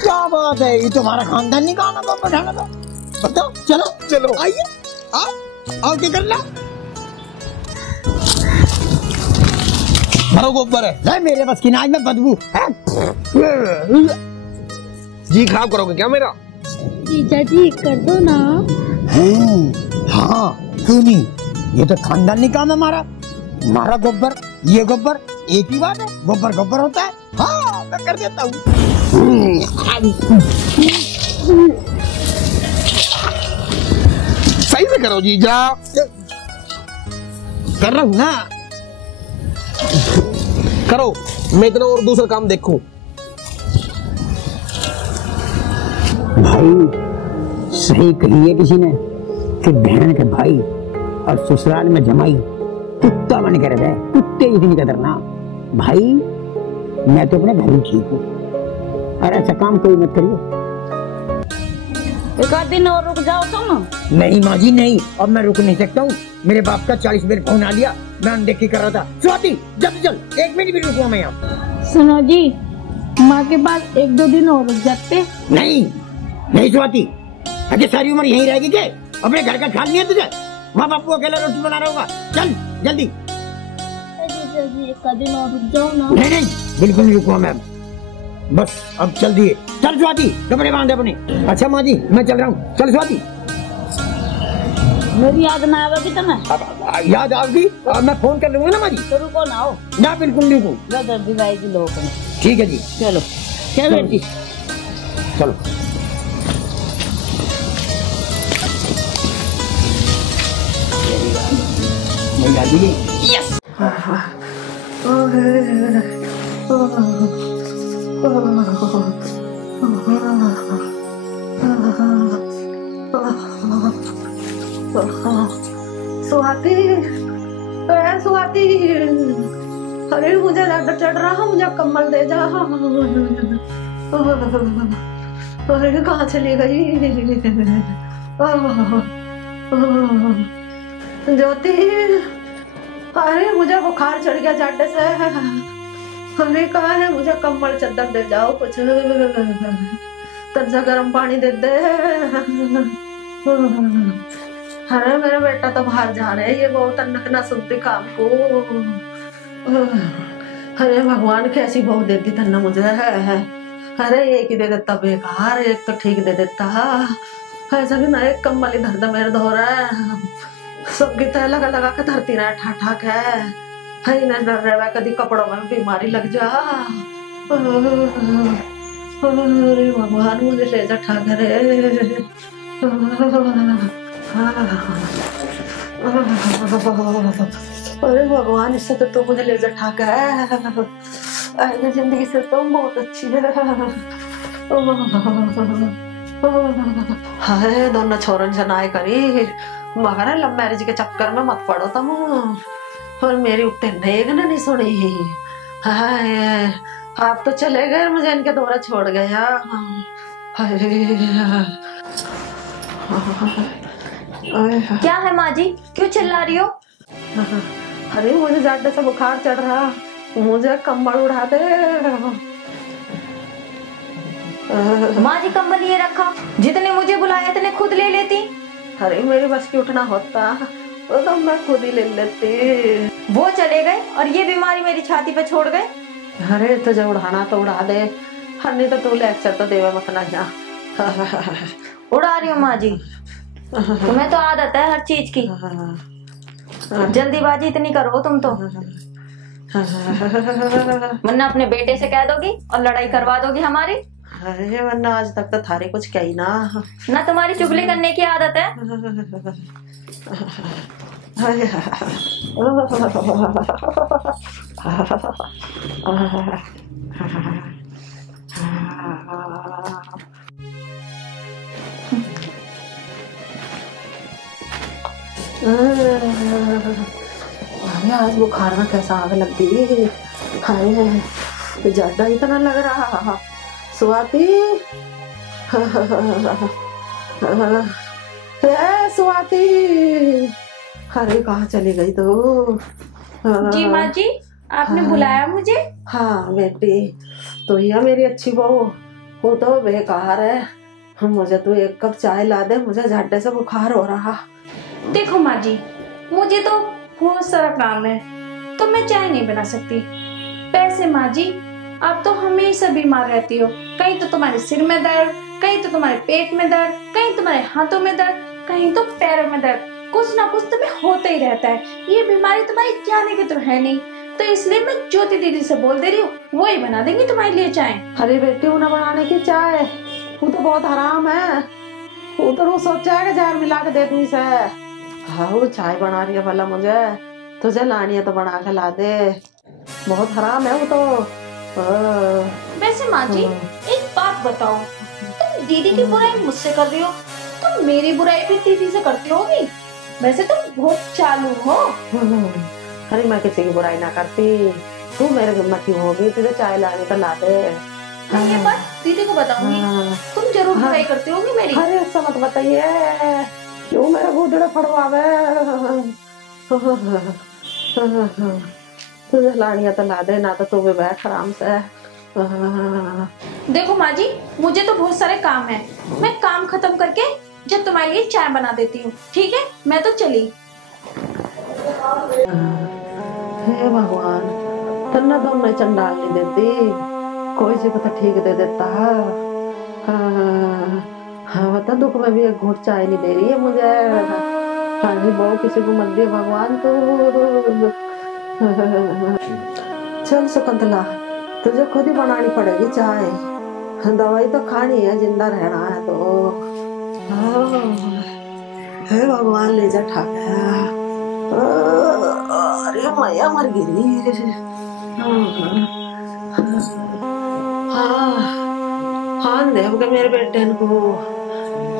क्या बात है, ये तुम्हारा खानदान नहीं कहा ना गोबर ठाना तो। बताओ चलो चलो आइए आओ क्या करना। भरो गोबर है। नहीं मेरे बस की ना में बदबू है। जी खराब करोगे क्या मेरा? जीजा जी कर दो ना। हाँ क्यों नहीं, ये तो खानदानी काम है हमारा। हमारा गोबर ये गोबर एक ही बात है, गोबर गोबर होता है। हाँ मैं कर देता हूँ। सही से करो जीजा। कर रहा हूँ ना। करो, मैं इतना और दूसरा काम देखूं। भाई सही कही है किसी ने कि बहन के भाई और ससुराल में जमाई कुत्ता बन कर रहे, कुत्ते इतनी कदर ना। भाई मैं तो अपने घर ही ठीक हूँ, और ऐसा काम कोई मत करिए। एक आध दिन और रुक जाओ तुम। नहीं माँ जी नहीं, अब मैं रुक नहीं सकता हूँ। मेरे बाप का 40 बार फोन आ लिया, मैं अनदेखी कर रहा था। स्वाति जल्दी चल, 1 मिनट भी रुकूंगा मैं यहाँ। सुनो जी, माँ के पास 1-2 दिन और रुक जाते। नहीं स्वाति, अरे सारी उम्र यहीं रहेगी क्या? अपने घर का ख्याल नहीं है तुझे? माँ बाप को अकेला रोटी बना रहा होगा। चल जल्दी। एक दिन और रुक जाओ ना। नहीं बिल्कुल नहीं रुकूंगा मैं, बस अब चल दिए। चल स्वाति कपड़े बांधे अपने। अच्छा माँ जी मैं चल रहा हूँ। चल स्वाति। मेरी याद ना आवेगी तुम्हें? याद आएगी मैं फोन कर लूंगा ना माँ जी। तो रुको ना हो ना, बिल्कुल नहीं रुकूं। दर्दी भाई की लोग। ठीक है जी चलो क्या बेटी चलो। यस स्वाति स्वाति, अरे मुझे दर्द चढ़ रहा, मुझे कंबल दे जा। अरे कहाँ चली गई ज्योति? अरे मुझे बुखार चढ़ गया जाटे से। अरे कहाँ है, मुझे कंबल चादर दे जाओ, कुछ तजा गर्म पानी दे दे। अरे मेरा बेटा तो बाहर जा रहे है, ये बहुत अन्नक ना सुनती काम को। अरे भगवान कैसी बहू देती था ना मुझे। अरे एक ही दे देता बेकार, एक तो ठीक दे देता। ऐसा भी ना एक कंबल इधर दे मेरे धो रहा है, सबकी तय लगा लगा के धरती रहा ठा ठा के। ना डर रहा है कभी कपड़ों में बीमारी लग जा। अरे भगवान मुझे ले जा ठा करे। अरे भगवान, इससे तो तू मुझे ले जा ठाक है। अरे जिंदगी से तो बहुत अच्छी है। हाय, दोनों छोरन से नाय करी मगर लव मैरिज के चक्कर में मत पड़ो तुम। और मेरी उतने नेक ने नहीं सुनी। हाय, आप तो चले गए, मुझे इनके दौरा छोड़ गया। क्या है माँ जी, क्यों चिल्ला रही हो? अरे मुझे ज्यादा से बुखार चढ़ रहा, मुझे कंबल उड़ा दे। माँ जी कंबल ये रखा, जितने मुझे बुलाया इतने खुद ले लेती। अरे मेरे बस की उठना होता तो मैं खुद ही ले लेती। वो चले गए और ये बीमारी मेरी छाती पे छोड़ गए। अरे तुझे उड़ाना तो उड़ा दे, नहीं तो तू लेक्चर तो देवा मत ना जा। उड़ा रही हूँ माँ जी, तुम्हें तो आदत है हर चीज की। जल्दीबाजी इतनी करो तुम तो, वरना अपने बेटे से कह दोगी और लड़ाई करवा दोगी हमारी। अरे वरना आज तक तो थारे कुछ कही ना तुम्हारी चुगली करने की आदत है। अरे आज बुखार में कैसा आग लग गई। हाय, ज्यादा इतना लग रहा। स्वाति, स्वाति, अरे कहाँ चली गई तो? जी माँ जी, आपने बुलाया मुझे? हाँ बेटी, तो यह मेरी अच्छी बहू, वो तो बेकार है। मुझे तो एक कप चाय ला दे, मुझे झट्टे से बुखार हो रहा। देखो माँ जी, मुझे तो बहुत सारा काम है तो मैं चाय नहीं बना सकती। वैसे माँ जी, आप तो हमेशा बीमार रहती हो। कहीं तो तुम्हारे सिर में दर्द, कहीं तो तुम्हारे पेट में दर्द, कहीं तुम्हारे हाथों में दर्द, कहीं तो पैरों में दर्द। कुछ ना कुछ तुम्हें होता ही रहता है। ये बीमारी तुम्हारी जाने की तो है नहीं, तो इसलिए मैं ज्योति दीदी से बोल दे रही हूँ, वो ही बना देंगी तुम्हारे लिए चाय। अरे बेटी, उन्हें बनाने की चाय वो तो बहुत हराम है। वो तो सोचा है कि जहर मिला के दे दूँ इसे। हाँ, वो चाय बना रही है भला, मुझे तुझे लानी है तो बना के ला दे। बहुत हराम है वो तो। वैसे माँ जी, एक बात बताओ, तुम दीदी की बुराई मुझसे कर रही हो, तुम मेरी बुराई भी दीदी से करती होगी। वैसे तुम बहुत चालू हो। अरे मैं किसी की बुराई ना करती, तू मेरे हिम्मत की होगी, तुझे चाय लाने तो ला दे। मैं ये बात दीदी को बताऊंगी, तुम जरूर बुराई करती होगी मेरी। अरे ऐसा मत बताइए, क्यों मेरा गोदड़ा फड़वावे। तुझे लानिया तो ला दे, ना तो तू भी बैठ आराम से। देखो माँ जी, मुझे तो बहुत सारे काम है, मैं काम खत्म करके जब तुम्हारे लिए चाय बना देती हूँ, ठीक है? मैं तो चली। हे भगवान, तन्ना तो मैं चंडाल नहीं देती, कोई सी पता ठीक दे देता। हाँ बता, दुख में भी एक घूंट चाय नहीं दे रही है मुझे। हाँ जी बहु, किसी को मत दे भगवान तू। चल शकुंतला, तुझे खुद ही बनानी पड़ेगी चाय। दवाई तो खानी है, जिंदा रहना है तो। हे भगवान, ले जा ठाक है। अरे मैया मर गिरी। हाँ देव के मेरे बेटे को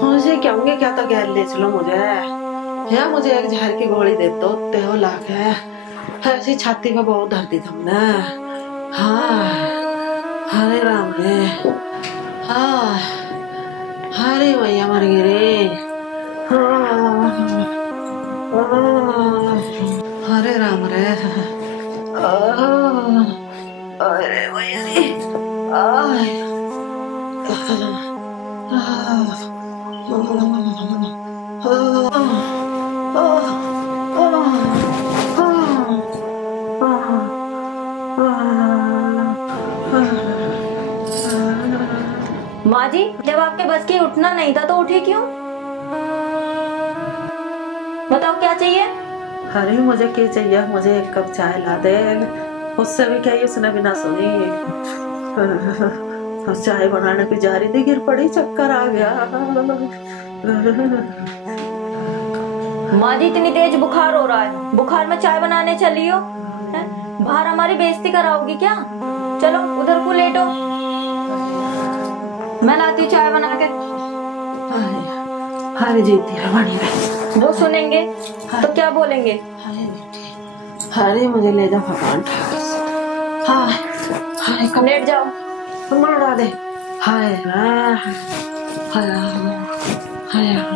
मुझे क्या होंगे, क्या तो गैर ले चलो मुझे। या मुझे एक जहर की गोली दे दो, तेहो ला के ऐसी छाती में बहुत दर्द थी तुमने। हाँ, हरे राम रे। हाँ, हरे मैया मर गिरी। हरे राम रे। अरे मैया रे। माँ जी, जब आपके बस की उठना नहीं था तो उठी क्यों? बताओ क्या चाहिए? अरे मुझे क्या चाहिए, मुझे एक कप चाय ला दे। उससे भी क्या, उसने भी ना सुनी। चाय बनाने की जा रही थी, गिर पड़ी, चक्कर आ गया। माँ जी इतनी तेज बुखार हो रहा है, बुखार में चाय बनाने चली हो? बाहर हमारी बेइज्जती कराओगी क्या? चलो उधर को लेटो, मैं लाती हूँ चाय बना के। अरे जीती रवानी में वो सुनेंगे तो क्या बोलेंगे? अरे मुझे ले जा भगवान। हाँ अरे लेट जाओ, मारा दे। हाय हाय हाय हाय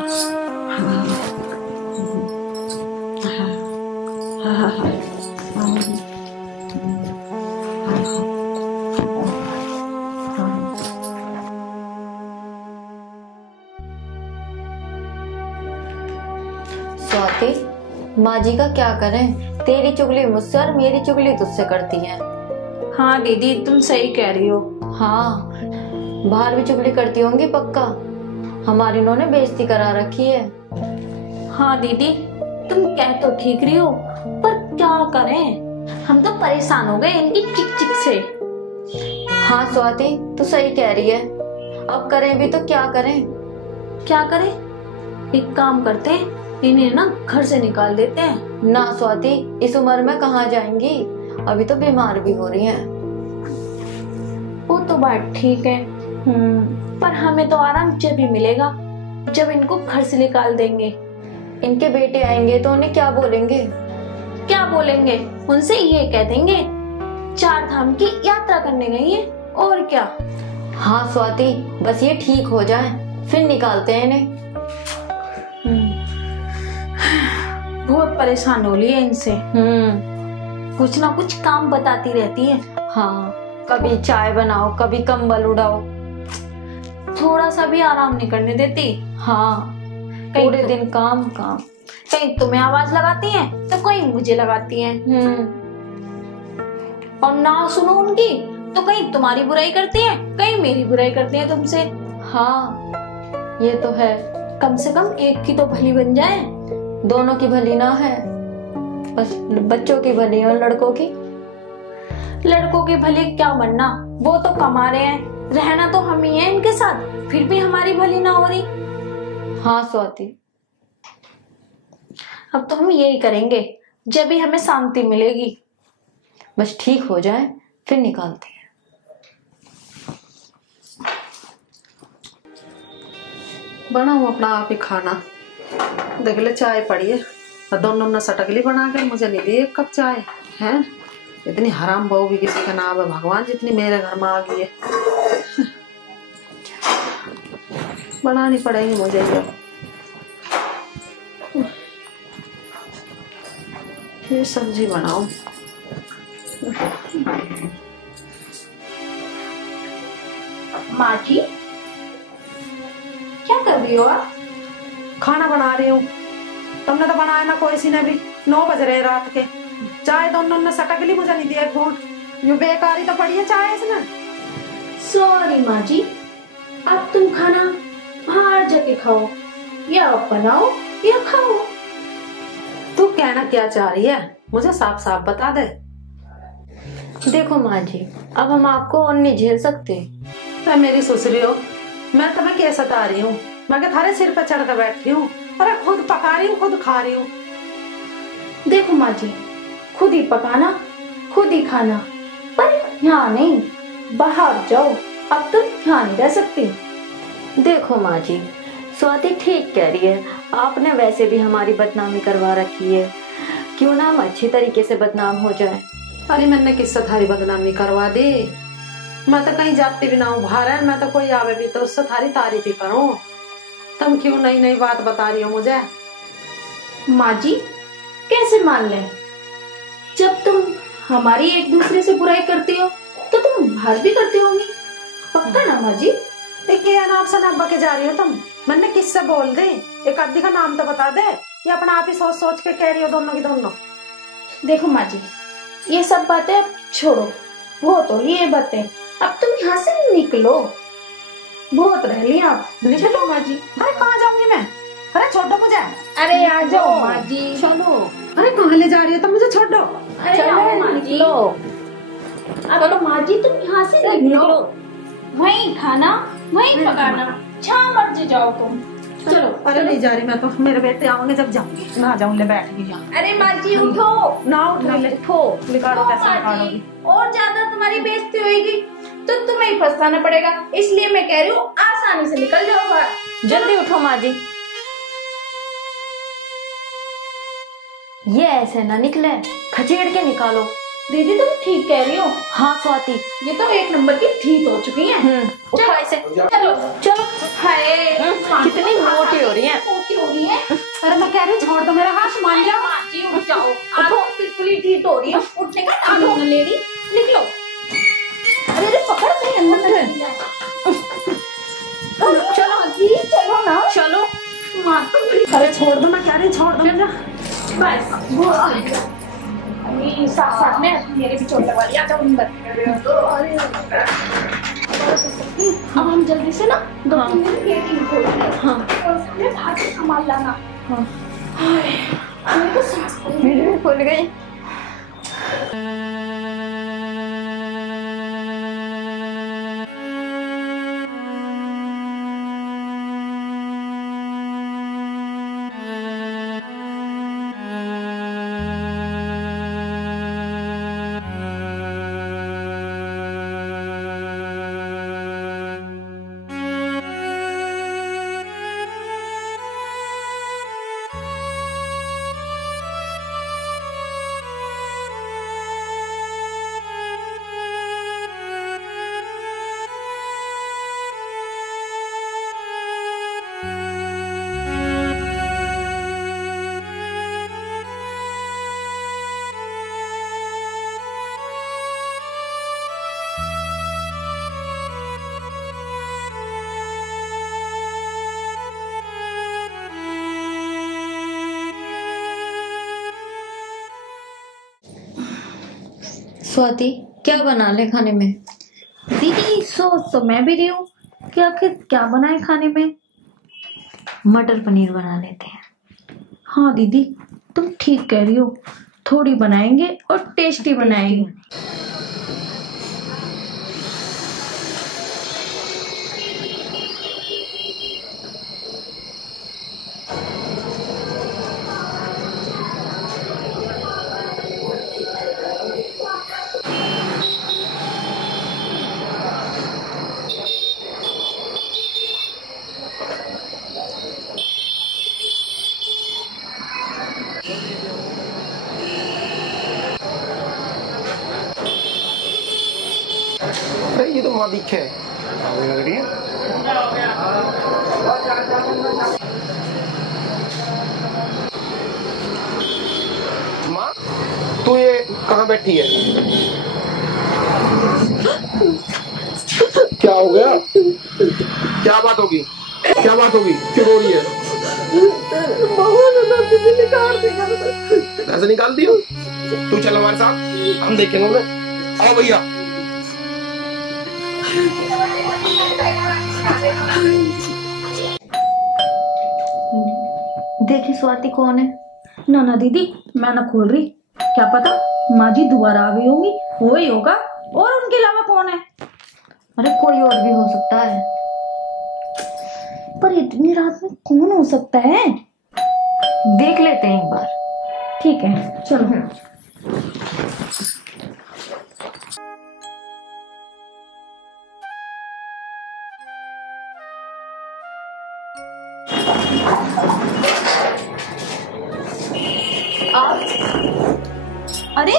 स्वाति, माँ जी का क्या करें? तेरी चुगली मुझसे और मेरी चुगली तुझसे करती है। हाँ दीदी तुम सही कह रही हो। हाँ बाहर भी चुगली करती होंगी पक्का, हमारी इन्होंने बेइज्जती करा रखी है। हाँ दीदी तुम कह तो ठीक रही हो, पर क्या करें, हम तो परेशान हो गए इनकी चिक चिक से। हाँ स्वाति तू सही कह रही है, अब करें भी तो क्या करें? क्या करें? एक काम करते हैं, इन्हें ना घर से निकाल देते हैं। ना स्वाति, इस उम्र में कहाँ जाएंगी, अभी तो बीमार भी हो रही हैं। वो तो बात ठीक है, पर हमें तो आराम जब भी मिलेगा जब इनको घर से निकाल देंगे। इनके बेटे आएंगे तो उन्हें क्या बोलेंगे? क्या बोलेंगे? उनसे ये कह देंगे 4 धाम की यात्रा करने गई है, और क्या। हाँ स्वाति बस ये ठीक हो जाए फिर निकालते हैं इन्हें। बहुत परेशान हो ली है इनसे। कुछ ना कुछ काम बताती रहती है। हाँ कभी चाय बनाओ, कभी कंबल उड़ाओ, थोड़ा सा भी आराम नहीं करने देती। हाँ पूरे दिन काम काम। कहीं तुम्हें आवाज लगाती हैं तो कहीं मुझे लगाती हैं। और ना सुनो उनकी तो कहीं तुम्हारी बुराई करती हैं, कहीं मेरी बुराई करती हैं तुमसे। हाँ ये तो है, कम से कम एक की तो भली बन जाए। दोनों की भली ना है, बस बच्चों की भली और लड़कों की। लड़कों की भली क्या बनना, वो तो कमा रहे हैं, रहना तो हम ही है इनके साथ, फिर भी हमारी भली ना हो रही। हाँ स्वाति अब तो हम यही करेंगे जब भी हमें शांति मिलेगी। बस ठीक हो जाए फिर निकालते हैं। बनाऊं अपना आप ही खाना, देख ले चाय पड़ी है, दोनों ने सटकली बना के मुझे नहीं दी एक कप चाय है। इतनी हराम बहू भी किसी का नाम है भगवान, जितनी मेरे घर में आ गई है। बनानी पड़ेगी मुझे ये सब्जी बनाऊं। माँ जी क्या कर रही हो आप? खाना बना रही हूँ। तुमने तो बनाया ना कोई सी ने भी, 9 बज रहे रात के। चाय दोनों ने सटकली मुझे नहीं दिया घूट, यूं बेकारी तो पड़ी है चाय इसने। सॉरी माँ जी, अब तुम खाना बाहर जाके खाओ, या आप बनाओ या खाओ। तू कहना क्या चाह रही है मुझे साफ साफ बता दे। देखो माँ जी अब हम आपको और नहीं झेल सकते। मैं मेरी ससुरी हो, मैं तुम्हें क्या सता रही हूँ? मैं क्या थारे सिर पे चढ़ कर बैठी हूँ? अरे खुद पका रही हूँ खुद खा रही हूँ। देखो माँ जी, खुद ही पकाना खुद ही खाना, पर यहाँ नहीं, बाहर जाओ, अब तुम यहाँ नहीं रह सकती। देखो माँ जी स्वाति ठीक कह रही है, आपने वैसे भी हमारी बदनामी करवा रखी है, क्यों ना हम अच्छी तरीके से बदनाम हो जाए। अरे मैंने किससे थारी बदनामी करवा दी? मैं तो कहीं जाती भी ना हूँ बाहर है, मैं तो कोई आवे भी तो उससे थारी तारीफ ही करूँ। तुम क्यों नई नई बात बता रही हो मुझे? माँ जी कैसे मान लें, जब तुम हमारी एक दूसरे से बुराई करती हो तो तुम बाहर भी करती होगी, पक्का ना माँ जी? देखिए नाम से नाम बके जा रही हो तुम, मैंने किससे बोल दी? एक आदमी का नाम तो बता दे, ये अपना आप ही सोच सोच के कह रही हो दोनों की दोनों। देखो माँ जी ये सब बातें अब छोड़ो, बहुत हो रही है बातें, अब तुम यहाँ से निकलो, बहुत रह लिया आप। चलो माँ जी। अरे कहाँ जाऊंगी मैं? अरे छोड़ दो मुझे। अरे आ जाओ माँ जी। चलो। अरे कहाँ ले जा रही हो तुम? मुझे छोड़ दो। अरे चलो माँ जी। चलो माँ जी तुम यहाँ से निकलो, वहीं खाना वहीं पकाना, जहाँ मर्जी जाओ तुम। चलो। अरे नहीं जा रही मैं तो, मेरे बेटे आऊंगे जब जाऊंगी। ना जाऊं, ले बैठ गई यहाँ। अरे माँ जी उठो ना उठो, निकालो कैसे निकालोगी? और ज्यादा तुम्हारी बेइज्जती होगी तो तुम्हें ही फंसाना पड़ेगा, इसलिए मैं कह रही हूँ आसानी से निकल जाओ बाहर। जल्दी उठो माँ जी, ये ऐसे ना निकले, खचेड़ के निकालो। दीदी तुम ठीक कह रही हो। हाँ स्वाति, ये तो एक नंबर की ठीक हो चुकी है। उठा इसे। चलो चलो। हाय कितनी मोटी हो रही है। मोटी हो रही है। अरे मैं कह रही छोड़ दो मेरा हाथ, मान जाओ। माँ जी उठ जाओ, उठो। बिल्कुल ही ठीक हो रही है, उठने का नाम नहीं ले रही। निकलो। अरे अरे पकड़ के अंदर चलो जी, चलो ना, चलो। अरे छोड़ दो, मैं कह रही छोड़ दो मुझे। बस साथ साथ में मेरे भी चोट लगवा लिया। जाओ अंदर। अब हम जल्दी से ना 2-3 दिन वेटिंग खोलेंगे। हाँ। और सामने बाहर से सामान लाना। हाँ। मेरे को सांस खुल गई। स्वाति क्या बना ले खाने में? दीदी सोच तो मैं भी रही हूँ कि आखिर क्या बनाए खाने में। मटर पनीर बना लेते हैं। हाँ दीदी तुम ठीक कह रही हो, थोड़ी बनाएंगे और टेस्टी बनाएंगे। ये तो माँ दिखे लग रही है। माँ तू ये कहाँ बैठी है? क्या हो गया? क्या बात होगी? क्या बात होगी? क्यों रो रही है? ऐसे निकाल दियो? तू चल हमारे साथ, हम देखेंगे उन्हें। आओ भैया। देखी स्वाति कौन है? ना ना दीदी मैं ना खोल रही, क्या पता माँ जी दोबारा आ गई होंगी, वो ही होगा। और उनके अलावा कौन है? अरे कोई और भी हो सकता है, पर इतनी रात में कौन हो सकता है? देख लेते हैं एक बार। ठीक है चलो। अरे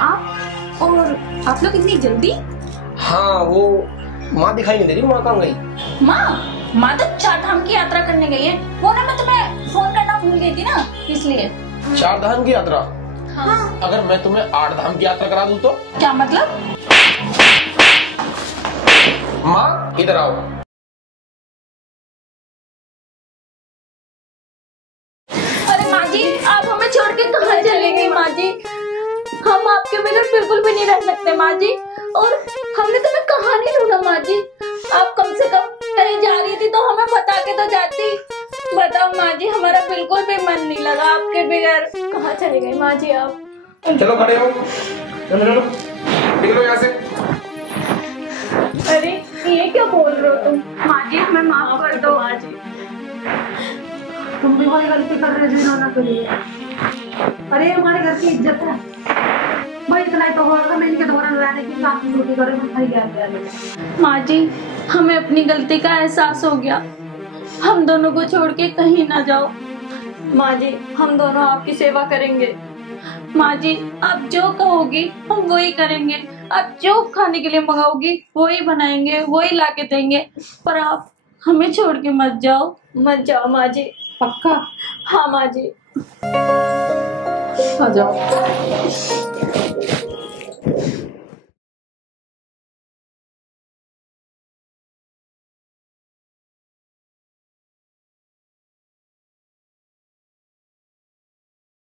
आप और आप लोग इतनी जल्दी? हाँ वो माँ दिखाई नहीं दे रही, माँ कहाँ गई? माँ तो 4 धाम की यात्रा करने गई है। वो ना मैं तुम्हें फोन करना भूल गई थी ना, इसलिए। 4 धाम की यात्रा? हाँ। अगर मैं तुम्हें 8 धाम की यात्रा करा दूँ तो? क्या मतलब? माँ इधर आओ। अरे माँ जी आप हमें छोड़ के कहाँ चलेंगे? माँ जी हम आपके बगैर बिल्कुल भी नहीं रह सकते माँ जी। और हमने तुम्हें कहाँ नहीं ढूंढा माँ जी। आप कम से कम कहीं जा रही थी तो हमें बता के तो जाती। बताओ माँ जी हमारा बिल्कुल भी मन नहीं लगा आपके बगैर। कहाँ चले गए माँ जी आप? चलो खड़े हो, चलो निकलो यहाँ से। अरे ये क्या बोल रहे हो तुम? माँ जी हमें माफ कर दो। माँ जी तुम भी वही गलती कर रहे हो जिन्होंने के लिए। अरे हमारे घर की इज्जत है भाई, इतना ही तो होगा। मैं इनके दोबारा रहने की साथ में ड्यूटी करूँ भाई क्या। माँ जी हमें अपनी गलती का एहसास हो गया, हम दोनों को छोड़ के कहीं ना जाओ। माँ जी हम दोनों आपकी सेवा करेंगे। माँ जी आप जो कहोगी हम वही करेंगे, आप जो खाने के लिए मंगाओगी वही बनाएंगे, वही ला के देंगे, पर आप हमें छोड़ के मत जाओ। मत जाओ माँ जी। पक्का? हाँ माँ जी। आ जाओ।